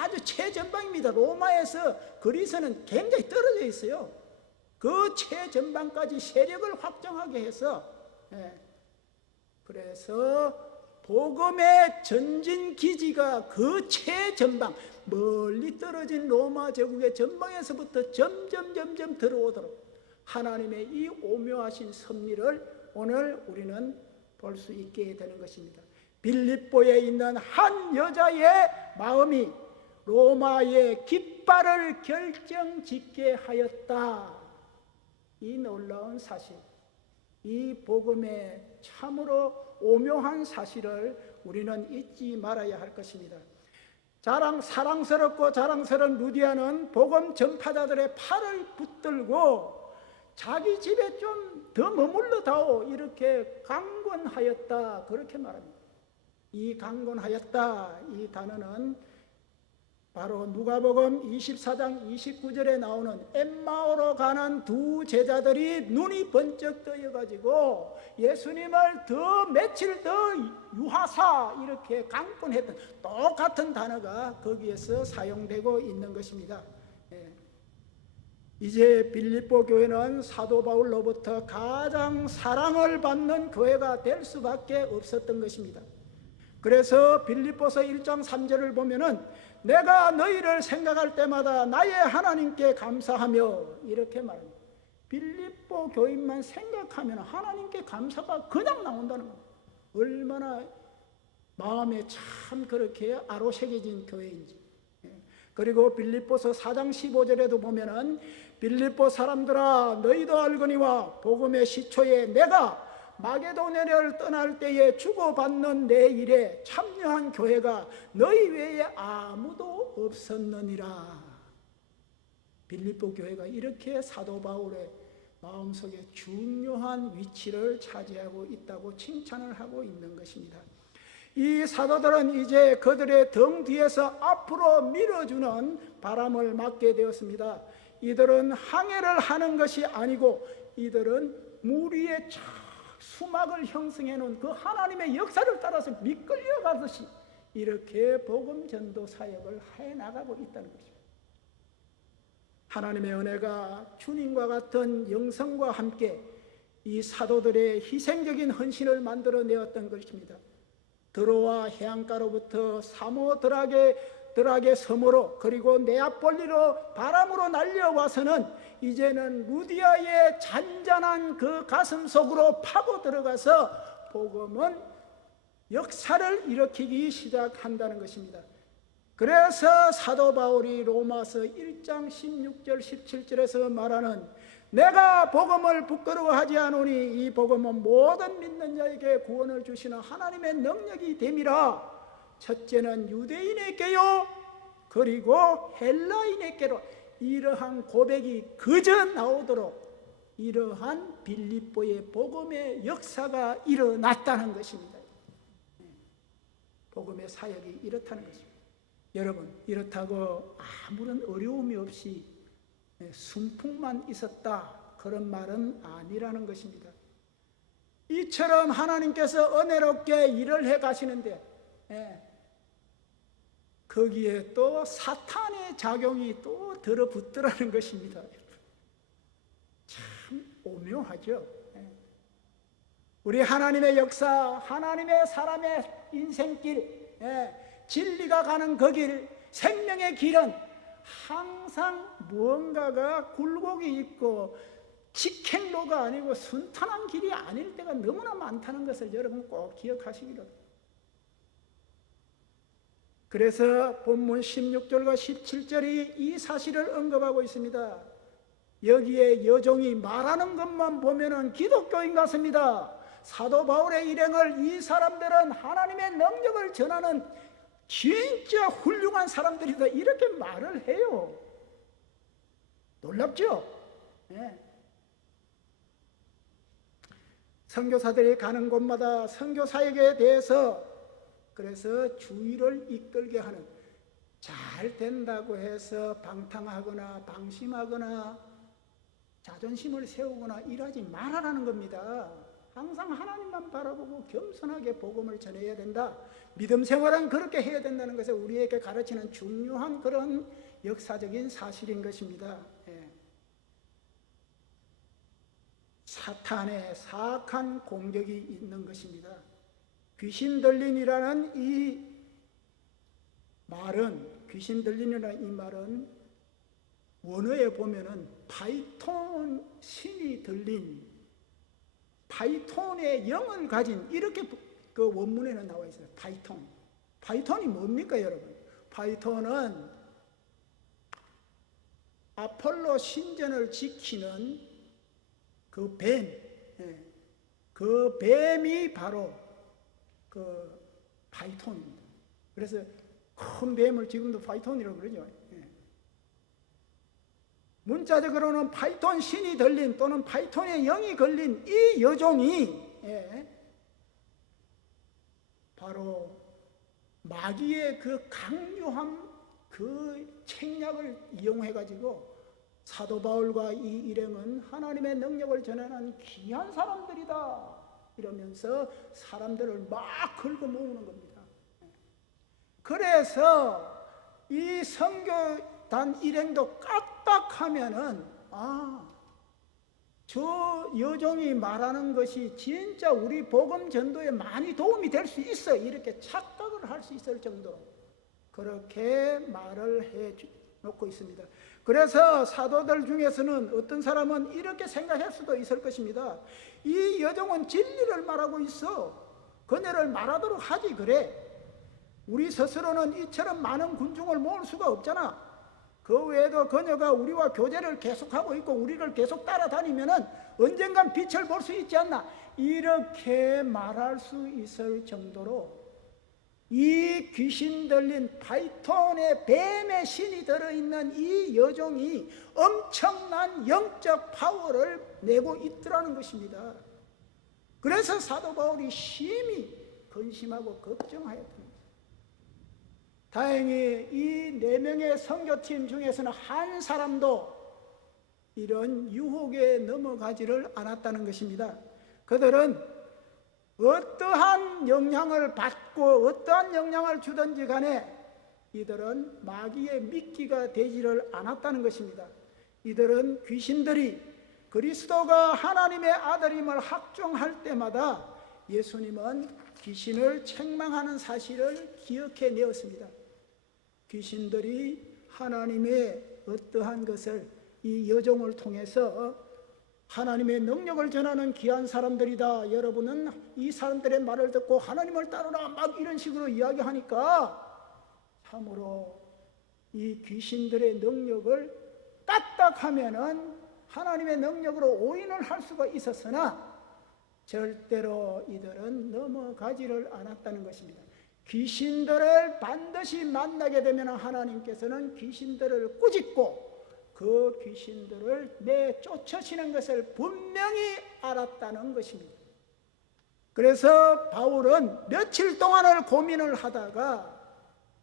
아주 최전방입니다. 로마에서 그리스는 굉장히 떨어져 있어요. 그 최전방까지 세력을 확장하게 해서 그래서 복음의 전진 기지가 그 최전방 멀리 떨어진 로마 제국의 전방에서부터 점점 들어오도록 하나님의 이 오묘하신 섭리를 오늘 우리는 볼 수 있게 되는 것입니다. 빌립보에 있는 한 여자의 마음이 로마의 깃발을 결정짓게 하였다. 이 놀라운 사실, 이 복음의 참으로 오묘한 사실을 우리는 잊지 말아야 할 것입니다. 사랑스럽고 자랑스러운 루디아는 복음 전파자들의 팔을 붙들고 자기 집에 좀 더 머물러다오 이렇게 강권하였다, 그렇게 말합니다. 이 강권하였다, 이 단어는 바로 누가복음 24장 29절에 나오는 엠마오로 가는 두 제자들이 눈이 번쩍 뜨여가지고 예수님을 더 며칠 더 유하사 이렇게 강권했던 똑같은 단어가 거기에서 사용되고 있는 것입니다. 이제 빌립보 교회는 사도 바울로부터 가장 사랑을 받는 교회가 될 수밖에 없었던 것입니다. 그래서 빌립보서 1장 3절을 보면은 내가 너희를 생각할 때마다 나의 하나님께 감사하며 이렇게 말합니다. 빌립보 교인만 생각하면 하나님께 감사가 그냥 나온다는 겁니다. 얼마나 마음에 참 그렇게 아로새겨진 교회인지. 그리고 빌립보서 4장 15절에도 보면은 빌립보 사람들아 너희도 알거니와 복음의 시초에 내가 마게도냐를 떠날 때에 주고받는 내 일에 참여한 교회가 너희 외에 아무도 없었느니라. 빌립보 교회가 이렇게 사도 바울의 마음속에 중요한 위치를 차지하고 있다고 칭찬을 하고 있는 것입니다. 이 사도들은 이제 그들의 등 뒤에서 앞으로 밀어주는 바람을 맞게 되었습니다. 이들은 항해를 하는 것이 아니고 이들은 물 위에 수막을 형성해 놓은 그 하나님의 역사를 따라서 미끌려 가듯이 이렇게 복음 전도 사역을 해 나가고 있다는 것입니다. 하나님의 은혜가 주님과 같은 영성과 함께 이 사도들의 희생적인 헌신을 만들어내었던 것입니다. 드로아 해안가로부터 사모드라게 섬으로 그리고 네아폴리로 바람으로 날려와서는 이제는 루디아의 잔잔한 그 가슴 속으로 파고 들어가서 복음은 역사를 일으키기 시작한다는 것입니다. 그래서 사도 바울이 로마서 1장 16절 17절에서 말하는 내가 복음을 부끄러워하지 않으니 이 복음은 모든 믿는 자에게 구원을 주시는 하나님의 능력이 됨이라. 첫째는 유대인에게요 그리고 헬라인에게로 이러한 고백이 그저 나오도록 이러한 빌립보의 복음의 역사가 일어났다는 것입니다. 복음의 사역이 이렇다는 것입니다. 여러분, 이렇다고 아무런 어려움이 없이 순풍만 있었다 그런 말은 아니라는 것입니다. 이처럼 하나님께서 은혜롭게 일을 해 가시는데 거기에 또 사탄의 작용이 또 들어붙더라는 것입니다. 참 오묘하죠. 우리 하나님의 역사, 하나님의 사람의 인생길, 진리가 가는 그 길, 생명의 길은 항상 무언가가 굴곡이 있고 직행로가 아니고 순탄한 길이 아닐 때가 너무나 많다는 것을 여러분 꼭 기억하시기를. 그래서 본문 16절과 17절이 이 사실을 언급하고 있습니다. 여기에 여종이 말하는 것만 보면은 기독교인 같습니다. 사도 바울의 일행을 이 사람들은 하나님의 능력을 전하는 진짜 훌륭한 사람들이다 이렇게 말을 해요. 놀랍죠? 선교사들이 가는 곳마다 선교 사역에 대해서 그래서 주의를 이끌게 하는, 잘 된다고 해서 방탕하거나 방심하거나 자존심을 세우거나 일하지 말아라는 겁니다. 항상 하나님만 바라보고 겸손하게 복음을 전해야 된다. 믿음 생활은 그렇게 해야 된다는 것을 우리에게 가르치는 중요한 그런 역사적인 사실인 것입니다. 사탄의 사악한 공격이 있는 것입니다. 귀신 들린이라는 이 말은, 귀신 들린이라는 이 말은 원어에 보면은 파이톤 신이 들린, 파이톤의 영을 가진, 이렇게 그 원문에는 나와 있어요. 파이톤. 파이톤이 뭡니까, 여러분? 파이톤은 아폴로 신전을 지키는 그 뱀, 그 뱀이 바로 그 파이톤입니다. 그래서 큰 뱀을 지금도 파이톤이라고 그러죠. 문자적으로는 파이톤 신이 들린 또는 파이톤의 영이 걸린 이 여종이 바로 마귀의 그 강요함, 그 책략을 이용해 가지고 사도 바울과 이 일행은 하나님의 능력을 전하는 귀한 사람들이다 이러면서 사람들을 막 긁어 모으는 겁니다. 그래서 이 선교단 일행도 까딱하면은 저 여종이 말하는 것이 진짜 우리 복음 전도에 많이 도움이 될 수 있어 이렇게 착각을 할 수 있을 정도로 그렇게 말을 해 놓고 있습니다. 그래서 사도들 중에서는 어떤 사람은 이렇게 생각할 수도 있을 것입니다. 이 여종은 진리를 말하고 있어. 그녀를 말하도록 하지 그래. 우리 스스로는 이처럼 많은 군중을 모을 수가 없잖아. 그 외에도 그녀가 우리와 교제를 계속하고 있고 우리를 계속 따라다니면은 언젠간 빛을 볼 수 있지 않나. 이렇게 말할 수 있을 정도로 이 귀신 들린 파이톤의 뱀의 신이 들어있는 이 여종이 엄청난 영적 파워를 내고 있더라는 것입니다. 그래서 사도 바울이 심히 근심하고 걱정하였습니다. 다행히 이 4명의 선교팀 중에서는 한 사람도 이런 유혹에 넘어가지를 않았다는 것입니다. 그들은 어떠한 영향을 받고 어떠한 영향을 주든지 간에 이들은 마귀의 미끼가 되지를 않았다는 것입니다. 이들은 귀신들이 그리스도가 하나님의 아들임을 확정할 때마다 예수님은 귀신을 책망하는 사실을 기억해 내었습니다. 귀신들이 하나님의 어떠한 것을 이 여종을 통해서 하나님의 능력을 전하는 귀한 사람들이다. 여러분은 이 사람들의 말을 듣고 하나님을 따르라 막 이런 식으로 이야기하니까 참으로 이 귀신들의 능력을 까딱하면은 하나님의 능력으로 오인을 할 수가 있었으나 절대로 이들은 넘어가지를 않았다는 것입니다. 귀신들을 반드시 만나게 되면 하나님께서는 귀신들을 꾸짖고 그 귀신들을 내쫓으시는 것을 분명히 알았다는 것입니다. 그래서 바울은 며칠 동안을 고민을 하다가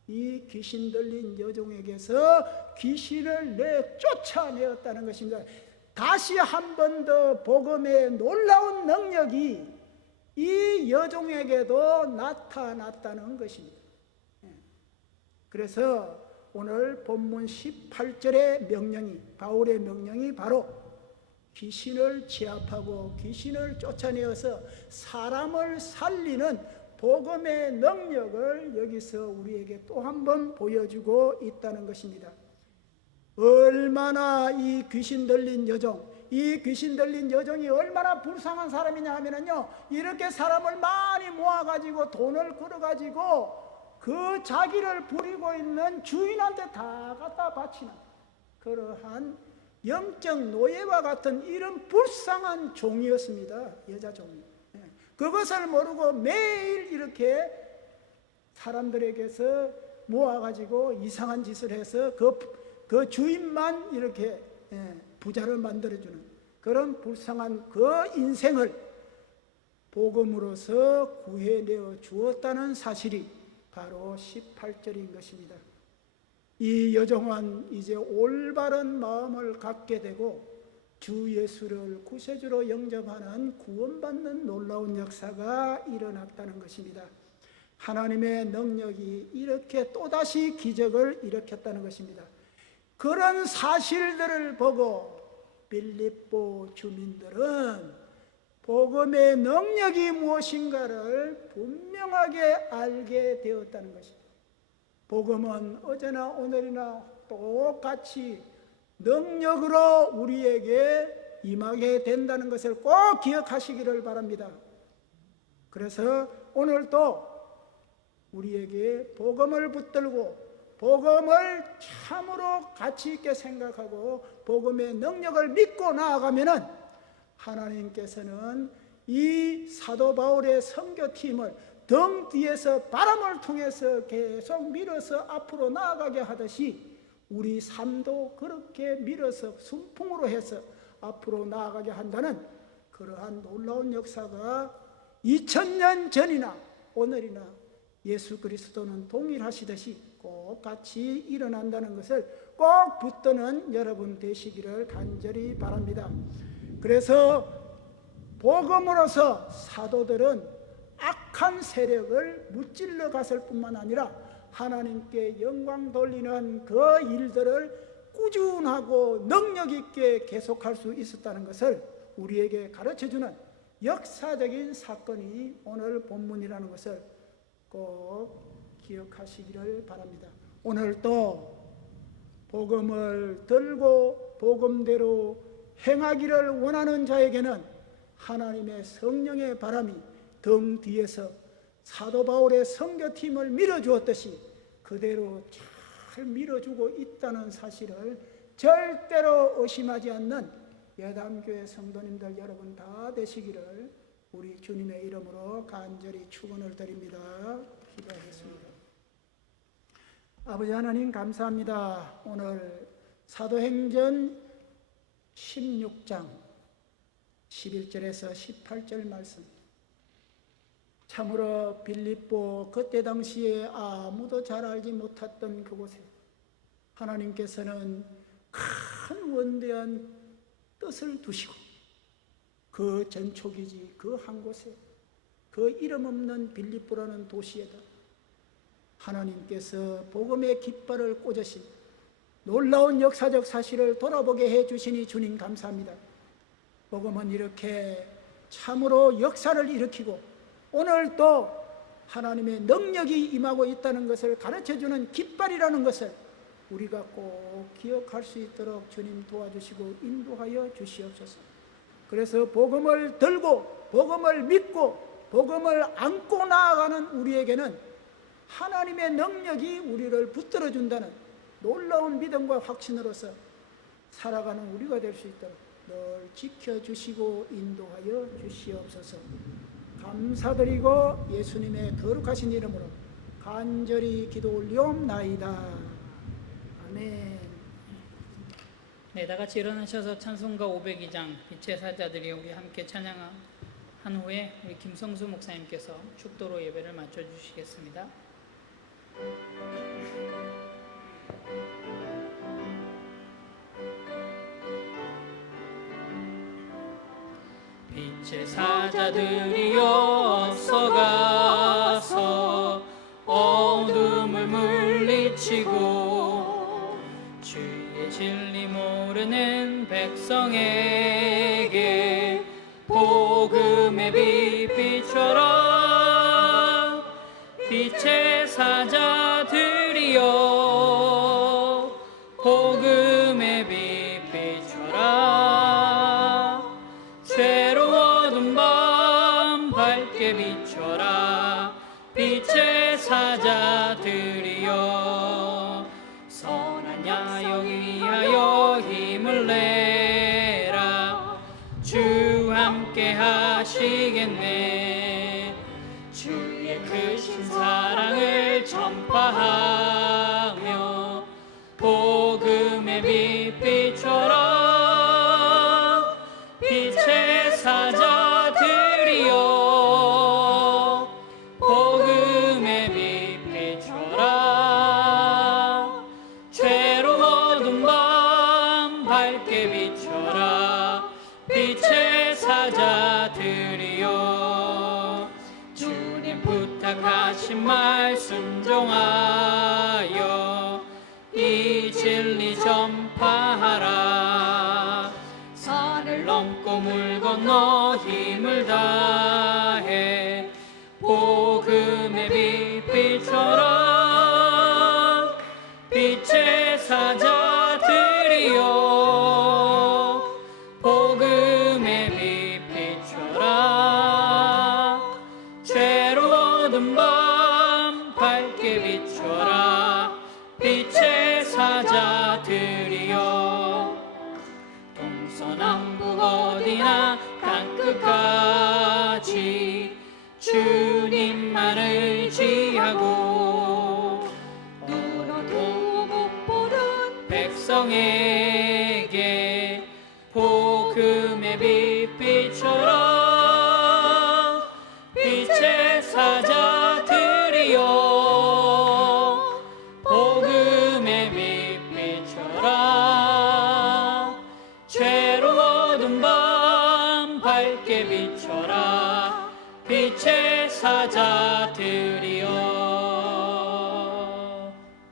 이 귀신 들린 여종에게서 귀신을 내쫓아내었다는 것입니다. 다시 한 번 더 복음의 놀라운 능력이 이 여종에게도 나타났다는 것입니다. 그래서 오늘 본문 18절의 명령이 바울의 명령이 바로 귀신을 제압하고 귀신을 쫓아내어서 사람을 살리는 복음의 능력을 여기서 우리에게 또 한 번 보여주고 있다는 것입니다. 얼마나 이 귀신 들린 여종, 이 귀신 들린 여종이 얼마나 불쌍한 사람이냐 하면은요, 이렇게 사람을 많이 모아가지고 돈을 걸어가지고 그 자기를 부리고 있는 주인한테 다 갖다 바치는 그러한 영적 노예와 같은 이런 불쌍한 종이었습니다. 여자 종이. 그것을 모르고 매일 이렇게 사람들에게서 모아가지고 이상한 짓을 해서 그 주인만 이렇게 부자를 만들어주는 그런 불쌍한 그 인생을 복음으로서 구해내어 주었다는 사실이 바로 18절인 것입니다. 이 여종은 이제 올바른 마음을 갖게 되고 주 예수를 구세주로 영접하는 구원받는 놀라운 역사가 일어났다는 것입니다. 하나님의 능력이 이렇게 또다시 기적을 일으켰다는 것입니다. 그런 사실들을 보고 빌립보 주민들은 복음의 능력이 무엇인가를 분명하게 알게 되었다는 것입니다. 복음은 어제나 오늘이나 똑같이 능력으로 우리에게 임하게 된다는 것을 꼭 기억하시기를 바랍니다. 그래서 오늘도 우리에게 복음을 붙들고 복음을 참으로 가치 있게 생각하고 복음의 능력을 믿고 나아가면은 하나님께서는 이 사도 바울의 선교팀을 등 뒤에서 바람을 통해서 계속 밀어서 앞으로 나아가게 하듯이 우리 삶도 그렇게 밀어서 순풍으로 해서 앞으로 나아가게 한다는 그러한 놀라운 역사가 2000년 전이나 오늘이나 예수 그리스도는 동일하시듯이 꼭 같이 일어난다는 것을 꼭 붙드는 여러분 되시기를 간절히 바랍니다. 그래서 복음으로서 사도들은 악한 세력을 무찔러 갔을 뿐만 아니라 하나님께 영광 돌리는 그 일들을 꾸준하고 능력 있게 계속할 수 있었다는 것을 우리에게 가르쳐주는 역사적인 사건이 오늘 본문이라는 것을 꼭 기억하시기를 바랍니다. 오늘 또 복음을 들고 복음대로 행하기를 원하는 자에게는 하나님의 성령의 바람이 등 뒤에서 사도 바울의 선교팀을 밀어주었듯이 그대로 잘 밀어주고 있다는 사실을 절대로 의심하지 않는 예담교회 성도님들 여러분 다 되시기를 우리 주님의 이름으로 간절히 축원을 드립니다. 기도하겠습니다. 아버지 하나님 감사합니다. 오늘 사도행전 16장 11절에서 18절 말씀, 참으로 빌립보 그때 당시에 아무도 잘 알지 못했던 그곳에 하나님께서는 큰 원대한 뜻을 두시고 그 전초기지 그 한 곳에 그 이름 없는 빌립보라는 도시에다 하나님께서 복음의 깃발을 꽂으신 놀라운 역사적 사실을 돌아보게 해주시니 주님 감사합니다. 복음은 이렇게 참으로 역사를 일으키고 오늘 또 하나님의 능력이 임하고 있다는 것을 가르쳐주는 깃발이라는 것을 우리가 꼭 기억할 수 있도록 주님 도와주시고 인도하여 주시옵소서. 그래서 복음을 들고 복음을 믿고 복음을 안고 나아가는 우리에게는 하나님의 능력이 우리를 붙들어준다는 놀라운 믿음과 확신으로서 살아가는 우리가 될 수 있도록 늘 지켜주시고 인도하여 주시옵소서. 감사드리고 예수님의 거룩하신 이름으로 간절히 기도 올리옵나이다. 아멘. 네, 다 같이 일어나셔서 찬송가 502장 빛의 사자들이 우리 함께 찬양한 후에 우리 김성수 목사님께서 축도로 예배를 마쳐 주시겠습니다. 빛의 사자들이여 어서 가서 어둠을 물리치고 주의 진리 모르는 백성에게 복음의 빛 비춰라. 빛의 사자들이여 복음의 빛 비춰라. 괴로워둔 밤 밝게 비춰라. 빛의 사자들이여 선한 야영 위하여 힘을 내라. 주 함께 하시겠네. 주의 크신 사랑을 전파하며 복음의 빛 비춰라. 빛의 사자들이여 복음의 빛 비춰라. 괴로워둔 밤 밝게 비춰라. 빛의 사자들이여 주님 부탁하신 말 순종하여 이 진리 전파하라. 산을 넘고 물 건너 힘을 다해 복음의 빛 비춰라. 빛의 사자들이여 복음의 빛 비춰라. 괴로워둔 밤 밝게 비춰라. 빛의 사자들이여 동서남북 어디나 땅끝까지 주님만을 의지하고 눈으로 못 보는 백성에게 복음의 빛 비춰라. 빛의 사자들이여 밝게 비춰라 빛의 사자들이여.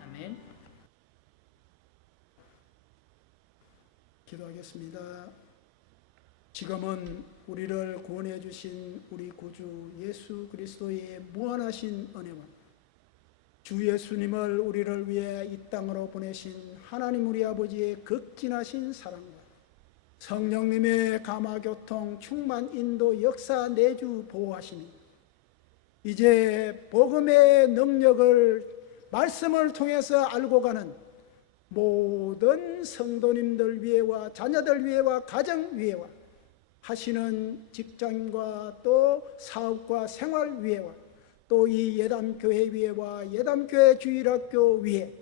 아멘. 기도하겠습니다. 지금은 우리를 구원해 주신 우리 구주 예수 그리스도의 무한하신 은혜와 주 예수님을 우리를 위해 이 땅으로 보내신 하나님 우리 아버지의 극진하신 사랑과 성령님의 감화교통 충만 인도 역사 내주 보호하시니 이제 복음의 능력을 말씀을 통해서 알고 가는 모든 성도님들 위에와 자녀들 위에와 가정 위에와 하시는 직장과 또 사업과 생활 위에와 또 이 예담교회 위에와 예담교회 주일학교 위에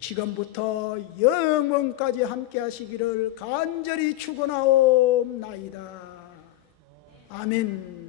지금부터 영원까지 함께 하시기를 간절히 축원하옵나이다. 아멘.